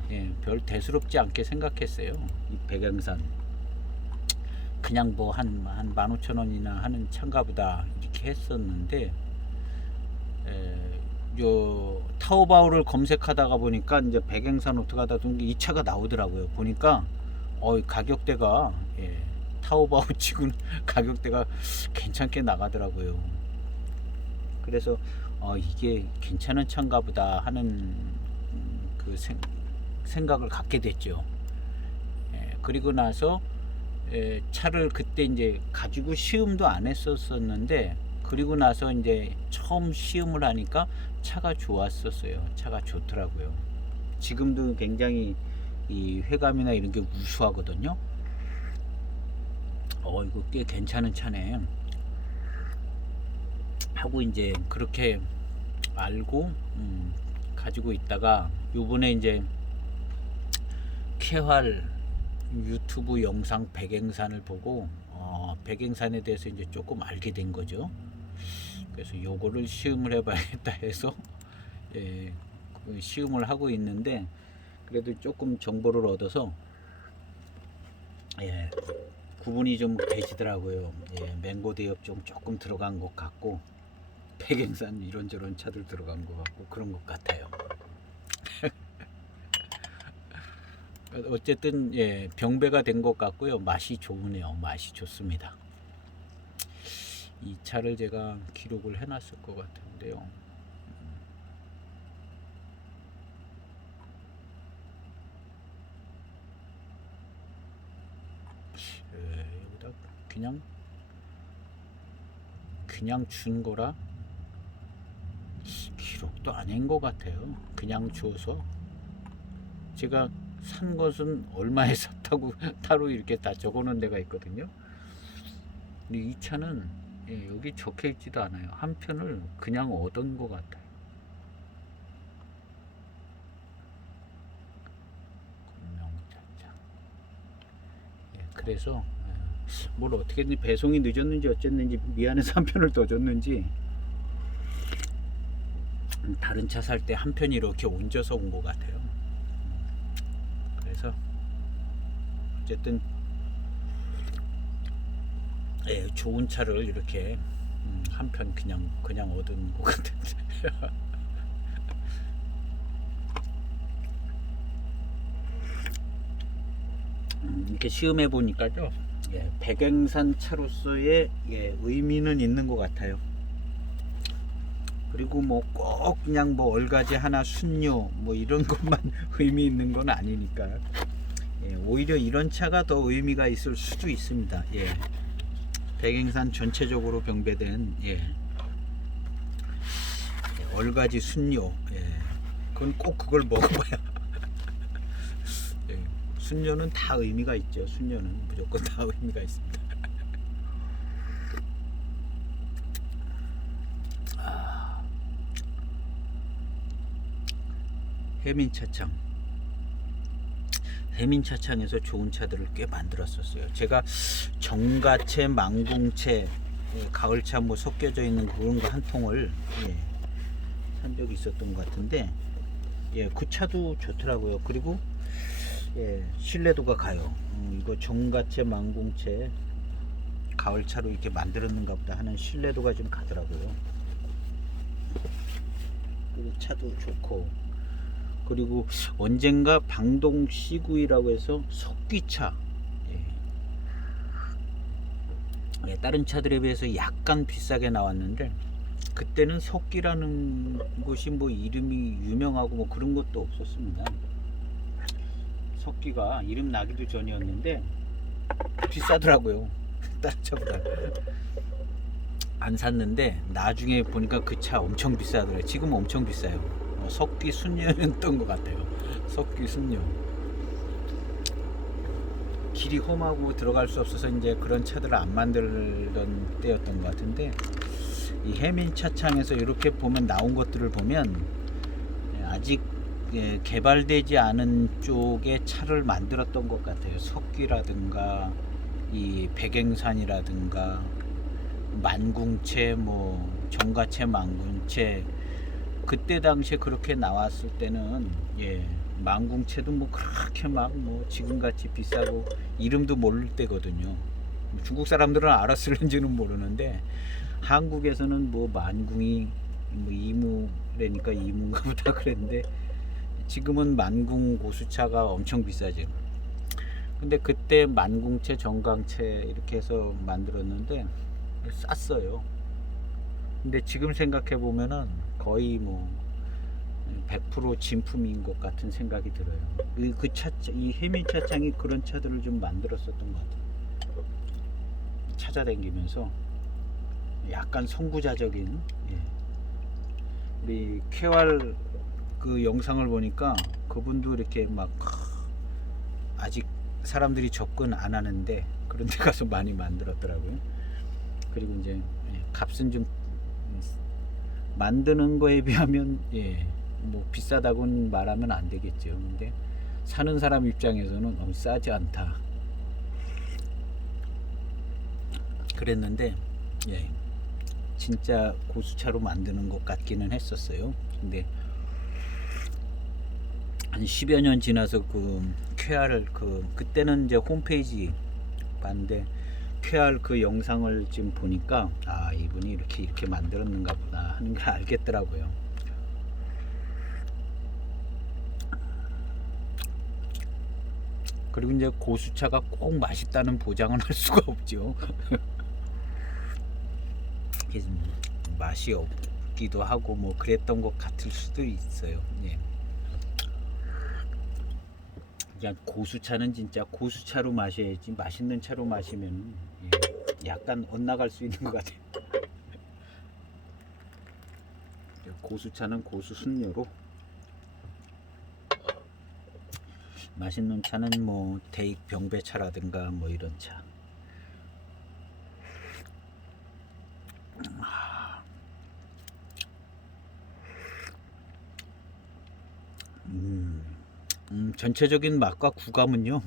별 대수롭지 않게 생각했어요. 이 백양산 그냥 뭐 한 15,000원이나 하는 차인가 보다 이렇게 했었는데 요 타오바오를 검색하다가 보니까 이제 백양산 어떻게 하다 보니 이 차가 나오더라고요. 보니까 가격대가 타오바오 치고는 가격대가 괜찮게 나가더라고요. 그래서 이게 괜찮은 차인가 보다 하는 그 생각을 갖게 됐죠. 그리고 나서 차를 그때 이제 가지고 시음도 안 했었었는데 그리고 나서 이제 처음 시음을 하니까 차가 좋았었어요. 차가 좋더라고요. 지금도 굉장히 이 회감이나 이런 게 우수하거든요. 이거 꽤 괜찮은 차네 하고 이제 그렇게 알고 가지고 있다가 요번에 이제 쾌활 유튜브 영상 백행산을 보고 백행산에 대해서 이제 조금 알게 된 거죠. 그래서 요거를 시음을 해봐야겠다 해서 시음을 하고 있는데 그래도 조금 정보를 얻어서 구분이 좀 되시더라고요. 맹고 대엽 좀 조금 들어간 것 같고 백행산 이런저런 차들 들어간 것 같고 그런 것 같아요. 어쨌든 병배가 된 것 같고요. 맛이 좋으네요. 맛이 좋습니다. 이 차를 제가 기록을 해놨을 것 같은데요. 여기다 그냥 준 거라 기록도 아닌 것 같아요. 그냥 줘서 제가 산 것은 얼마에 샀다고 따로 이렇게 다 적어놓은 데가 있거든요. 근데 이 차는 여기 적혀 있지도 않아요. 한 편을 그냥 얻은 것 같아요. 군명차차. 그래서 뭘 어떻게 배송이 늦었는지 어쨌는지 미안해서 한 편을 더 줬는지 다른 차 살 때 한 편이 이렇게 얹어서 온 것 같아요. 그래서 어쨌든 좋은 차를 이렇게 한 편 그냥 얻은 것 같은데 이렇게 시음해 보니까요. 백행산 차로서의 의미는 있는 것 같아요. 그리고 뭐 꼭 그냥 뭐 얼가지 하나 순료 뭐 이런 것만 의미 있는 건 아니니까 오히려 이런 차가 더 의미가 있을 수도 있습니다. 백행산 전체적으로 병배된 얼가지 순료 그건 꼭 그걸 먹어봐야 순료는 다 의미가 있죠. 순료는 무조건 다 의미가 있습니다. 해민차창에서 좋은 차들을 꽤 만들었었어요. 제가 정가채, 망궁채, 가을차 뭐 섞여져 있는 그런 거 한 통을 산 적이 있었던 것 같은데 그 차도 좋더라고요. 그리고 신뢰도가 가요. 이거 정가채, 망궁채, 가을차로 이렇게 만들었는가 보다 하는 신뢰도가 좀 가더라고요. 그리고 차도 좋고 그리고 언젠가 방동 C9이라고 해서 석기차 다른 차들에 비해서 약간 비싸게 나왔는데 그때는 석기라는 곳이 뭐 이름이 유명하고 뭐 그런 것도 없었습니다. 석기가 이름 나기도 전이었는데 비싸더라고요. 다른 차보다 안 샀는데 나중에 보니까 그 차 엄청 비싸더라고요. 지금 엄청 비싸요. 석기 순녀였던 것 같아요. 석기 순녀. 길이 험하고 들어갈 수 없어서 이제 그런 차들을 안 만들던 때였던 것 같은데, 이 해민차창에서 이렇게 보면 나온 것들을 보면 아직 개발되지 않은 쪽에 차를 만들었던 것 같아요. 석귀라든가 이 백행산이라든가 만궁채, 뭐 정가채, 만궁채, 그때 당시에 그렇게 나왔을 때는 만궁채도 뭐 그렇게 막 뭐 지금같이 비싸고 이름도 모를 때거든요. 중국 사람들은 알았을는지는 모르는데 한국에서는 뭐 만궁이 뭐 이무래니까 이무인가 보다 그랬는데, 지금은 만궁 고수차가 엄청 비싸죠. 근데 그때 만궁채, 정강채 이렇게 해서 만들었는데 쌌어요. 근데 지금 생각해 보면은 거의 뭐 100% 진품인 것 같은 생각이 들어요. 이 해민차창이 그런 차들을 좀 만들었었던 것 같아요. 찾아다니면서 약간 선구자적인, 우리 쾌활 그 영상을 보니까 그분도 이렇게 막 아직 사람들이 접근 안 하는데 그런 데 가서 많이 만들었더라고요. 그리고 이제 값은 좀 만드는 거에 비하면 뭐 비싸다고는 말하면 안 되겠죠. 근데 사는 사람 입장에서는 싸지 않다 그랬는데, 진짜 고수차로 만드는 것 같기는 했었어요. 근데 한 10여 년 지나서 그 쾌활을 그때는 이제 홈페이지 봤는데 쾌활 그 영상을 지금 보니까 이분이 이렇게 만들었는가 보다 하는 걸 알겠더라고요. 그리고 이제 고수차가 꼭 맛있다는 보장은 할 수가 없죠. 맛이 없기도 하고 뭐 그랬던 것 같을 수도 있어요. 그냥 고수차는 진짜 고수차로 마셔야지, 맛있는 차로 마시면 약간 엇나갈 수 있는 것 같아요. 고수차는 고수 순료로, 맛있는 차는 뭐 대익 병배차라든가 뭐 이런 차. 전체적인 맛과 구감은요,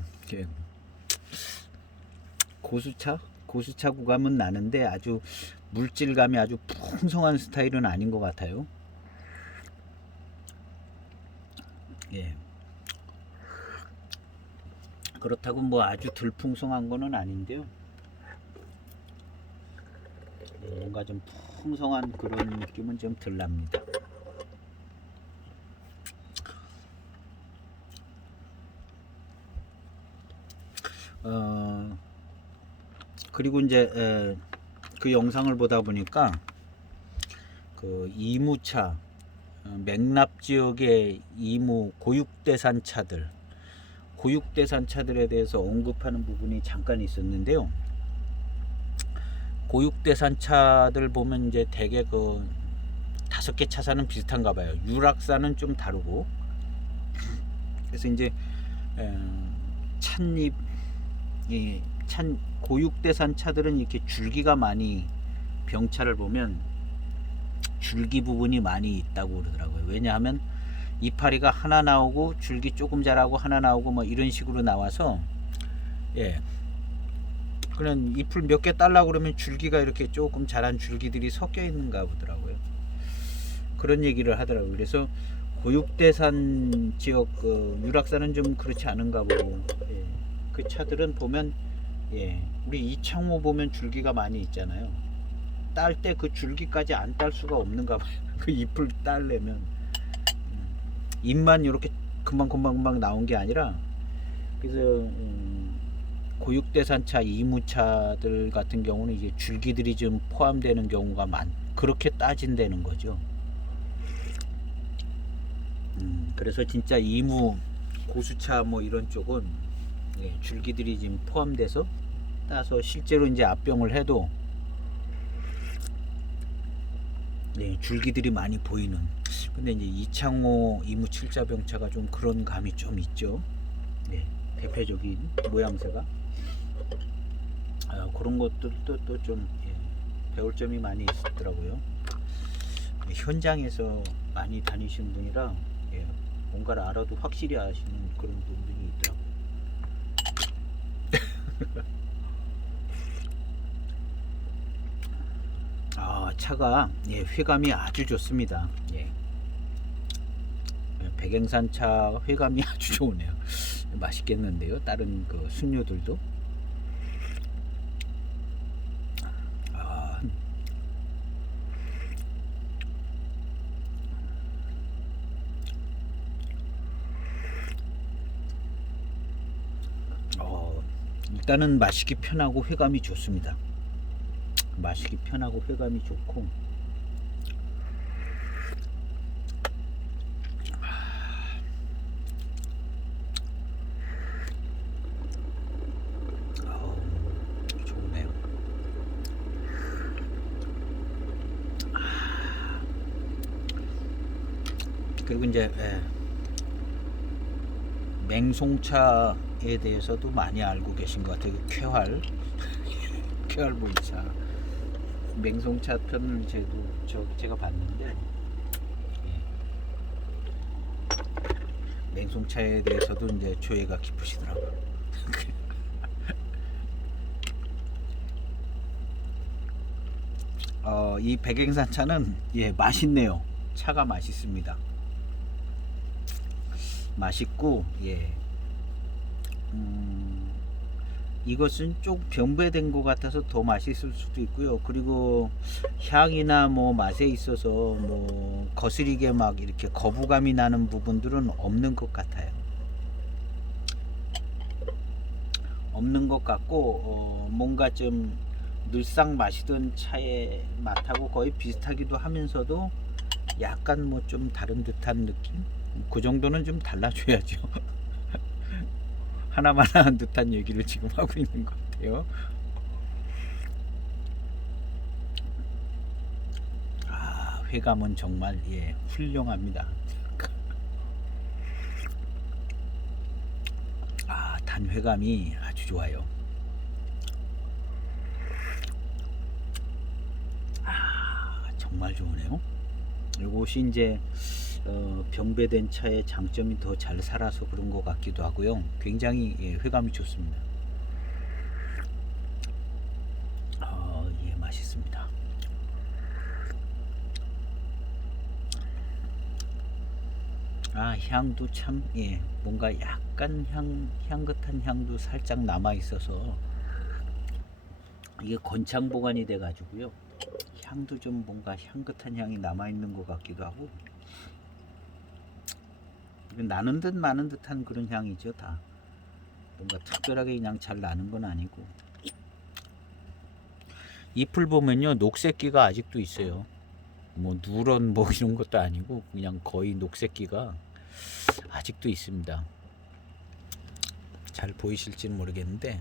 고수차 구감은 나는데 아주 물질감이 아주 풍성한 스타일은 아닌 것 같아요. 그렇다고 뭐 아주 덜 풍성한 거는 아닌데요. 뭔가 좀 풍성한 그런 느낌은 좀 덜 납니다. 그리고 이제 그 영상을 보다 보니까 그 이무차, 맥납 지역의 이무 고육대산 차들에 대해서 언급하는 부분이 잠깐 있었는데요. 고육대산 차들 보면 이제 대개 그 5개 차사는 비슷한가 봐요. 유락사는 좀 다르고. 그래서 이제 고육대산 차들은 이렇게 줄기가 많이, 병차를 보면 줄기 부분이 많이 있다고 그러더라고요. 왜냐하면 이파리가 하나 나오고 줄기 조금 자라고 하나 나오고 뭐 이런 식으로 나와서 그냥 잎을 몇 개 딸라고 그러면 줄기가 이렇게 조금 자란 줄기들이 섞여 있는가 보더라고요. 그런 얘기를 하더라고요. 그래서 고육대산 지역 그 유락사는 좀 그렇지 않은가 보고, 그 차들은 보면 우리 이창호 보면 줄기가 많이 있잖아요. 딸 때 그 줄기까지 안 딸 수가 없는가 봐요. 그 잎을 따려면 잎만 이렇게 금방 나온 게 아니라, 그래서 고육대산차, 이무차들 같은 경우는 이게 줄기들이 좀 포함되는 경우가 그렇게 따진다는 거죠. 그래서 진짜 이무 고수차 뭐 이런 쪽은 줄기들이 지금 포함돼서 따서 실제로 이제 압병을 해도 줄기들이 많이 보이는. 근데 이제 이창호 이무 7자 병차가 좀 그런 감이 좀 있죠. 대표적인 모양새가. 그런 것들도 또 좀 배울 점이 많이 있더라고요. 현장에서 많이 다니신 분이라 뭔가를 알아도 확실히 아시는 그런 분들이 있더라고요. 차가 회감이 아주 좋습니다. 백행산차 회감이 아주 좋으네요. 맛있겠는데요. 다른 그 순료들도. 일단은 마시기 편하고 회감이 좋습니다. 마시기 편하고 회감이 좋고 좋네요. 그리고 이제 맹송차에 대해서도 많이 알고 계신 것 같아요. 쾌활 쾌활 보이차 맹송차 편을 제가 봤는데 맹송차에 대해서도 이제 조예가 깊으시더라고요. 이 백행산 차는 맛있네요. 차가 맛있습니다. 맛있고 이것은 좀 변배된 것 같아서 더 맛있을 수도 있고요. 그리고 향이나 뭐 맛에 있어서 뭐 거스리게 막 이렇게 거부감이 나는 부분들은 없는 것 같아요. 없는 것 같고 뭔가 좀 늘상 마시던 차의 맛하고 거의 비슷하기도 하면서도 약간 뭐 좀 다른 듯한 느낌? 그 정도는 좀 달라줘야죠. 하나만 한 듯한 얘기를 지금 하고 있는 것 같아요. 회감은 정말 훌륭합니다. 단회감이 아주 좋아요. 정말 좋으네요. 이것이 이제 병배된 차의 장점이 더 잘 살아서 그런 것 같기도 하고요. 굉장히 회감이 좋습니다. 맛있습니다. 향도 참 뭔가 약간 향긋한 향도 살짝 남아 있어서 이게 건창 보관이 돼 가지고요. 향도 좀 뭔가 향긋한 향이 남아 있는 것 같기도 하고 나는 듯 마는 듯한 그런 향이죠. 다 뭔가 특별하게 그냥 잘 나는 건 아니고 잎을 보면요 녹색기가 아직도 있어요. 뭐 누런 뭐 이런 것도 아니고 그냥 거의 녹색기가 아직도 있습니다. 잘 보이실지는 모르겠는데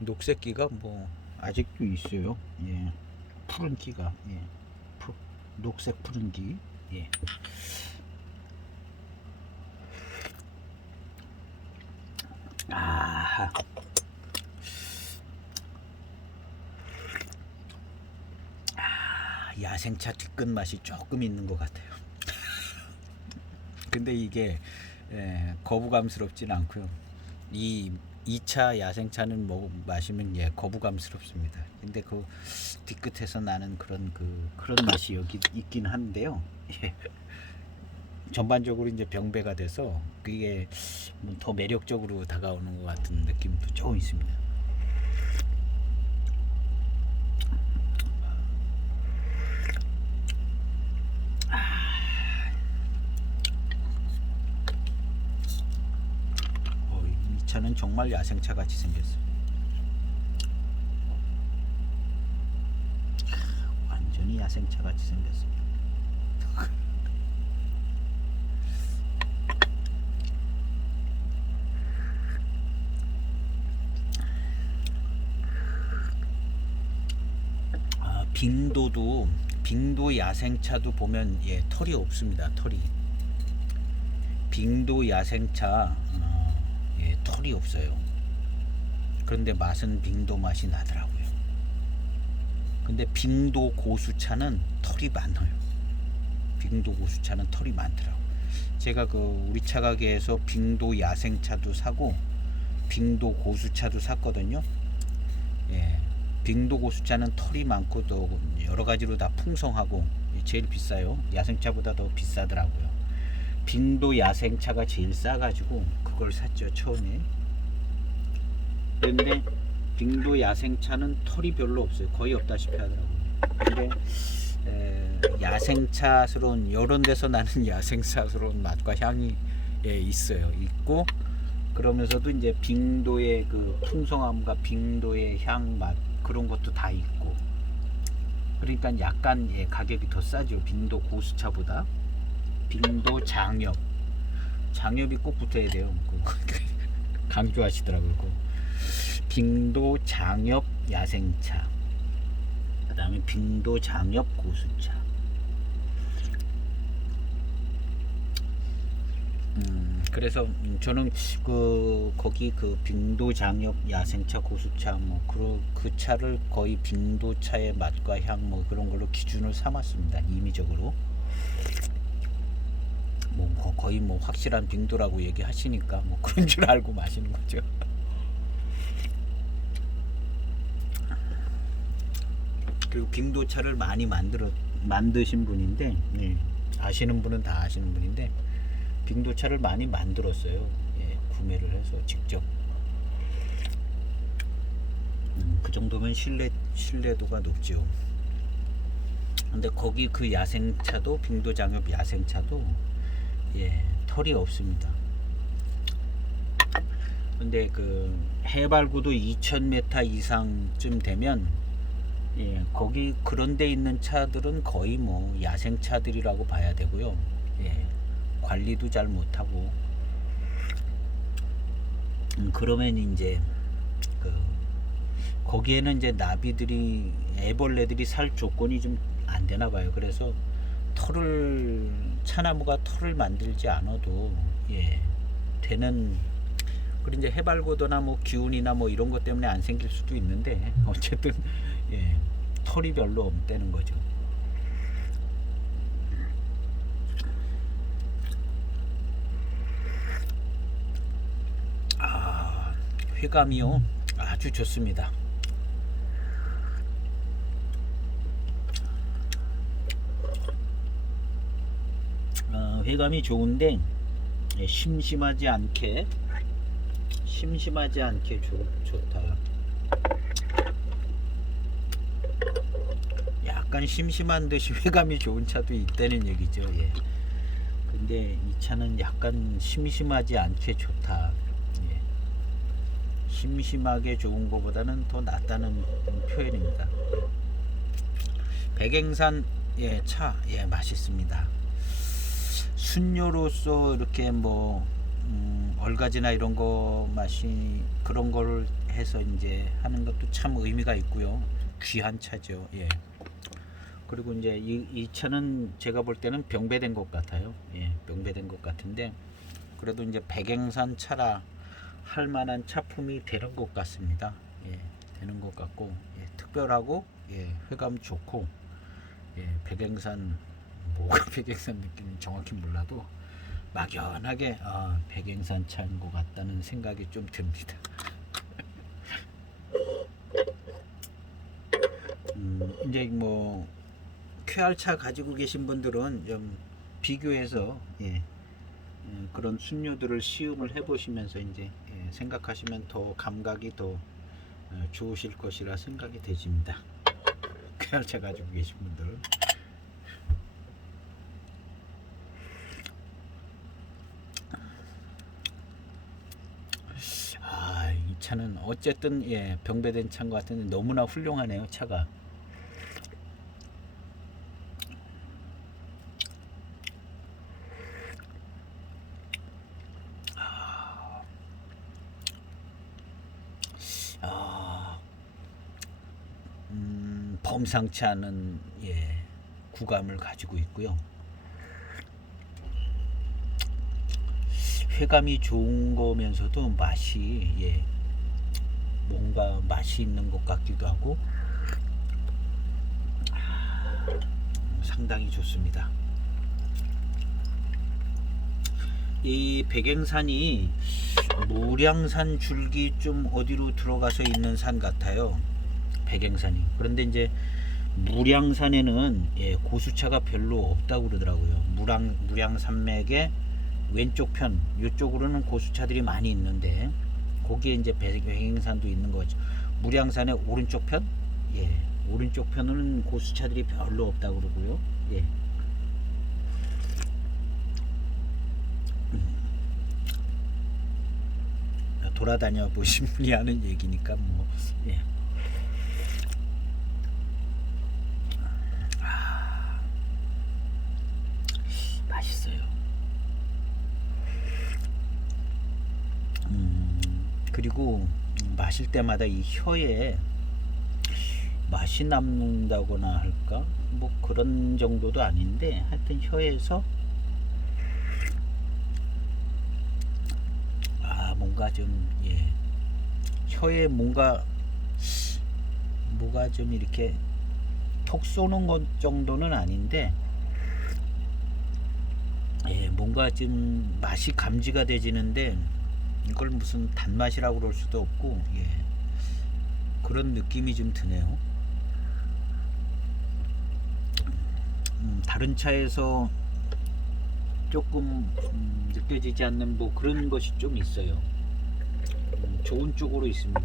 녹색기가 뭐 아직도 있어요. 푸른 기가 녹색 푸른 기. 야생차 뒤끝 맛이 조금 있는 것 같아요. 근데 이게 거부감스럽진 않고요. 이 2차 야생차는 마시면 거부감스럽습니다. 근데 그 뒤끝에서 나는 그런 맛이 여기 있긴 한데요. 전반적으로 이제 병배가 돼서 그게 더 매력적으로 다가오는 것 같은 느낌도 조금 있습니다. 이 차는 정말 야생차 같이 생겼어요. 완전히 야생차 같이 생겼어요. 빙도 야생차도 보면 털이 없습니다. 털이 빙도 야생차 예, 털이 없어요. 그런데 맛은 빙도 맛이 나더라고요. 근데 빙도 고수차는 털이 많아요. 빙도 고수차는 털이 많더라고요. 제가 그 우리 차 가게에서 빙도 야생차도 사고 빙도 고수차도 샀거든요. 예, 빙도 고수차는 털이 많고 또 여러 가지로 다 풍성하고 제일 비싸요. 야생차보다 더 비싸더라고요. 빙도 야생차가 제일 싸가지고 그걸 샀죠 처음에. 그런데 빙도 야생차는 털이 별로 없어요. 거의 없다시피 하더라고요. 근데 야생차스러운 이런 데서 나는 야생차스러운 맛과 향이 있어요. 있고 그러면서도 이제 빙도의 그 풍성함과 빙도의 향 맛 그런 것도 다 있고. 그러니까 약간 가격이 더 싸죠. 빙도 고수차보다. 빙도 장엽이 꼭 붙어야 돼요. 강조하시더라고요. 빙도 장엽 야생차, 그 다음에 빙도 장엽 고수차. 그래서 저는 거기 빙도 장엽 야생차 고수차 그 차를 거의 빙도 차의 맛과 향 그런 걸로 기준을 삼았습니다. 임의적으로. 거의 확실한 빙도라고 얘기하시니까 그런 줄 알고 마시는 거죠. 그리고 빙도차를 많이 만드신 분인데, 아시는 분은 다 아시는 분인데 빙도차를 많이 만들었어요. 구매를 해서 직접. 그 정도면 신뢰도가 높죠. 근데 거기 그 야생차도 빙도 장엽 야생차도 털이 없습니다. 근데 그 해발고도 2000m 이상쯤 되면 거기 그런 데 있는 차들은 거의 야생차들이라고 봐야 되고요. 관리도 잘 못하고. 그러면 이제 거기에는 이제 나비들이 애벌레들이 살 조건이 좀 안 되나 봐요. 그래서 차나무가 털을 만들지 않아도 되는. 그리고 이제 해발고도나 기운이나 이런 것 때문에 안 생길 수도 있는데 어쨌든 털이 별로 없다는 거죠. 회감이요 아주 좋습니다. 회감이 좋은데 심심하지 않게 좋다. 약간 심심한 듯이 회감이 좋은 차도 있다는 얘기죠. 근데 이 차는 약간 심심하지 않게 좋다. 심심하게 좋은 것보다는 더 낫다는 표현입니다. 백행산 차 맛있습니다. 순료로서 이렇게 얼가지나 이런 거 맛이 그런 걸 해서 이제 하는 것도 참 의미가 있고요. 귀한 차죠. 그리고 이제 이 차는 제가 볼 때는 병배된 것 같아요. 병배된 것 같은데 그래도 이제 백행산 차라 할 만한 차품이 되는 것 같습니다. 되는 것 같고 특별하고 회감 좋고 백행산 뭐가 백행산 느낌은 정확히 몰라도 막연하게 백행산 차인 것 같다는 생각이 좀 듭니다. 이제 QR차 가지고 계신 분들은 좀 비교해서 그런 순료들을 시음을 해보시면서 이제 생각하시면 더 감각이 더 좋으실 것이라 생각이 되집니다. QR차 가지고 계신 분들은. 이 차는 어쨌든 병배된 차인 것 같은데 너무나 훌륭하네요. 차가. 범상치 않은 구감을 가지고 있고요. 회감이 좋은 거면서도 맛이 뭔가 맛이 있는 것 같기도 하고 상당히 좋습니다. 이 백행산이 무량산 줄기 좀 어디로 들어가서 있는 산 같아요. 백행산이. 그런데 이제 무량산에는 고수차가 별로 없다고 그러더라고요. 무량산맥의 왼쪽 편 이쪽으로는 고수차들이 많이 있는데 거기에 이제 백행산도 있는 거죠. 무량산의 오른쪽 편, 오른쪽 편은 고수차들이 별로 없다고 그러고요. 돌아다녀 보신 분이 하는 얘기니까 뭐. 맛있어요. 그리고 마실 때마다 이 혀에 맛이 남는다거나 할까? 뭐 그런 정도도 아닌데 하여튼 혀에서 뭔가 좀 혀에 뭐가 좀 이렇게 톡 쏘는 것 정도는 아닌데 뭔가 좀 맛이 감지가 되지는데 이걸 무슨 단맛이라고 그럴 수도 없고 그런 느낌이 좀 드네요. 다른 차에서 조금 느껴지지 않는 뭐 그런 것이 좀 있어요. 좋은 쪽으로 있습니다.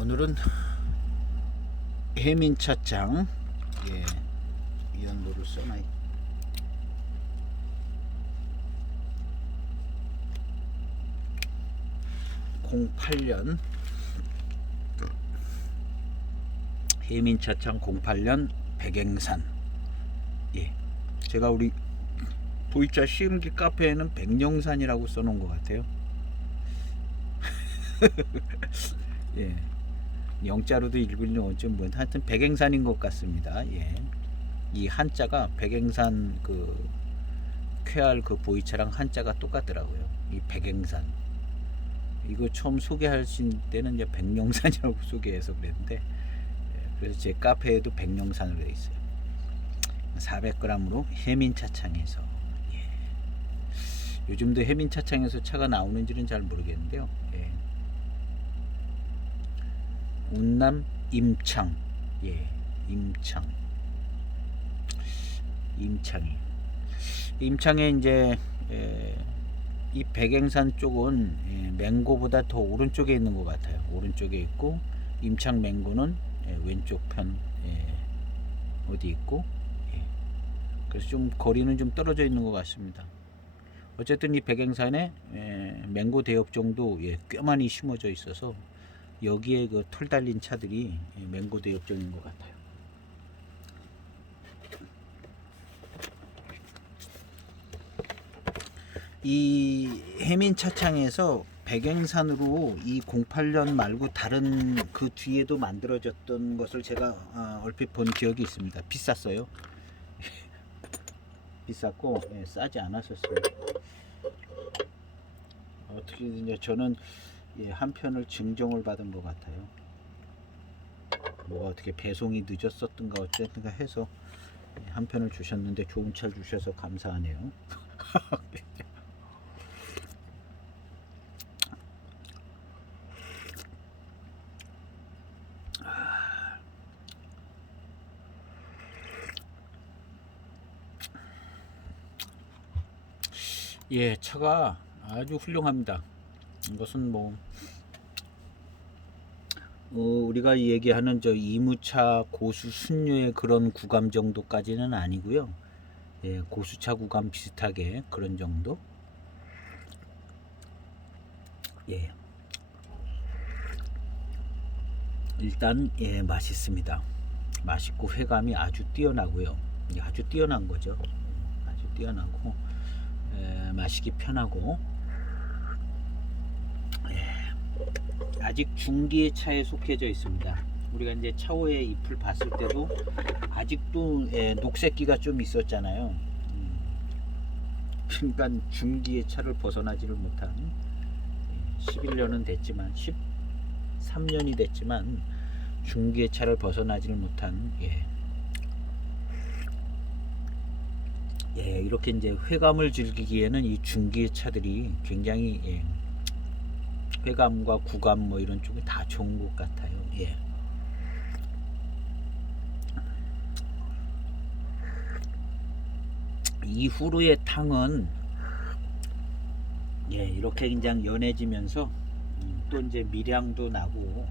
오늘은 해민차창 이연도를 써놔. 08년 해민차창 08년 백행산. 제가 우리 도이차 시음기 카페에는 백령산이라고 써놓은 것 같아요. 영자로도 읽으려면 좀 뭐 하여튼 백행산인 것 같습니다. 이 한자가 백행산 그 쾌활 그 보이차랑 한자가 똑같더라고요. 이 백행산 이거 처음 소개하신 때는 이제 백령산이라고 소개해서 그랬는데 그래서 제 카페에도 백령산으로 되어 있어요. 400g으로 해민차창에서 요즘도 해민차창에서 차가 나오는지는 잘 모르겠는데요. 운남 임창 임창에 이제 이 백행산 쪽은 맹고보다 더 오른쪽에 있는 것 같아요. 오른쪽에 있고 임창 맹고는 왼쪽 편 어디 있고 그래서 좀 거리는 좀 떨어져 있는 것 같습니다. 어쨌든 이 백행산에 맹고 대엽종도 꽤 많이 심어져 있어서 여기에 그 털 달린 차들이 맹고 대엽종인 것 같아요. 이 해민차창에서 백행산으로 이 08년 말고 다른 그 뒤에도 만들어졌던 것을 제가 얼핏 본 기억이 있습니다. 비쌌어요. 비쌌고 싸지 않았었습니다. 어떻게든 저는 한 편을 증정을 받은 것 같아요. 뭐가 어떻게 배송이 늦었었던가 어쨌든가 해서 한 편을 주셨는데 좋은 차를 주셔서 감사하네요. 차가 아주 훌륭합니다. 이것은 뭐 우리가 얘기하는 저 이무차 고수 순류의 그런 구감 정도까지는 아니고요. 고수차 구감 비슷하게 그런 정도. 일단 맛있습니다. 맛있고 회감이 아주 뛰어나고요. 아주 뛰어난 거죠. 아주 뛰어나고 마시기 편하고 아직 중기의 차에 속해져 있습니다. 우리가 이제 차오의 잎을 봤을 때도 아직도 녹색기가 좀 있었잖아요. 그러니까 중기의 차를 벗어나지를 못한 11년은 됐지만 13년이 됐지만 중기의 차를 벗어나지를 못한 이렇게 이제 회감을 즐기기에는 이 중기의 차들이 굉장히 회감과 구감 뭐 이런 쪽이 다 좋은 것 같아요. 이후로의 탕은 이렇게 그냥 연해지면서 또 이제 미량도 나고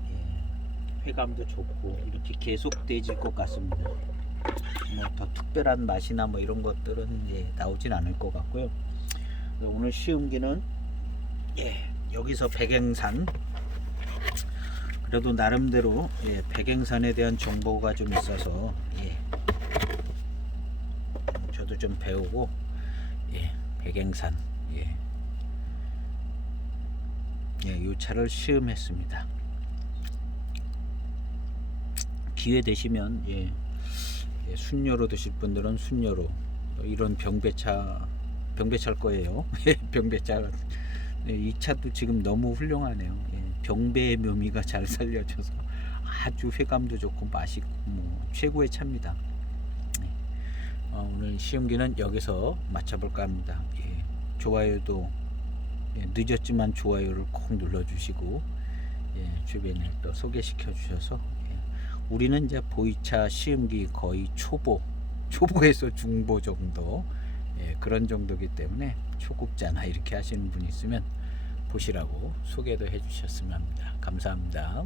회감도 좋고 이렇게 계속되질 것 같습니다. 뭐 더 특별한 맛이나 뭐 이런 것들은 나오진 않을 것 같고요. 오늘 시음기는 여기서 백행산, 그래도 나름대로 백행산에 대한 정보가 좀 있어서 저도 좀 배우고 백행산 이 차를 시음했습니다. 기회 되시면 순녀로 드실 분들은 순녀로, 이런 병배차일 거예요. 병배차. 이 차도 지금 너무 훌륭하네요. 병배의 묘미가 잘 살려져서 아주 회감도 좋고 맛있고 뭐 최고의 차입니다. 오늘 시음기는 여기서 마쳐볼까 합니다. 좋아요도 늦었지만 좋아요를 꼭 눌러주시고 주변에 또 소개시켜 주셔서 우리는 이제 보이차 시음기 거의 초보에서 중보 정도 그런 정도기 때문에 초급자나 이렇게 하시는 분이 있으면 보시라고 소개도 해주셨으면 합니다. 감사합니다.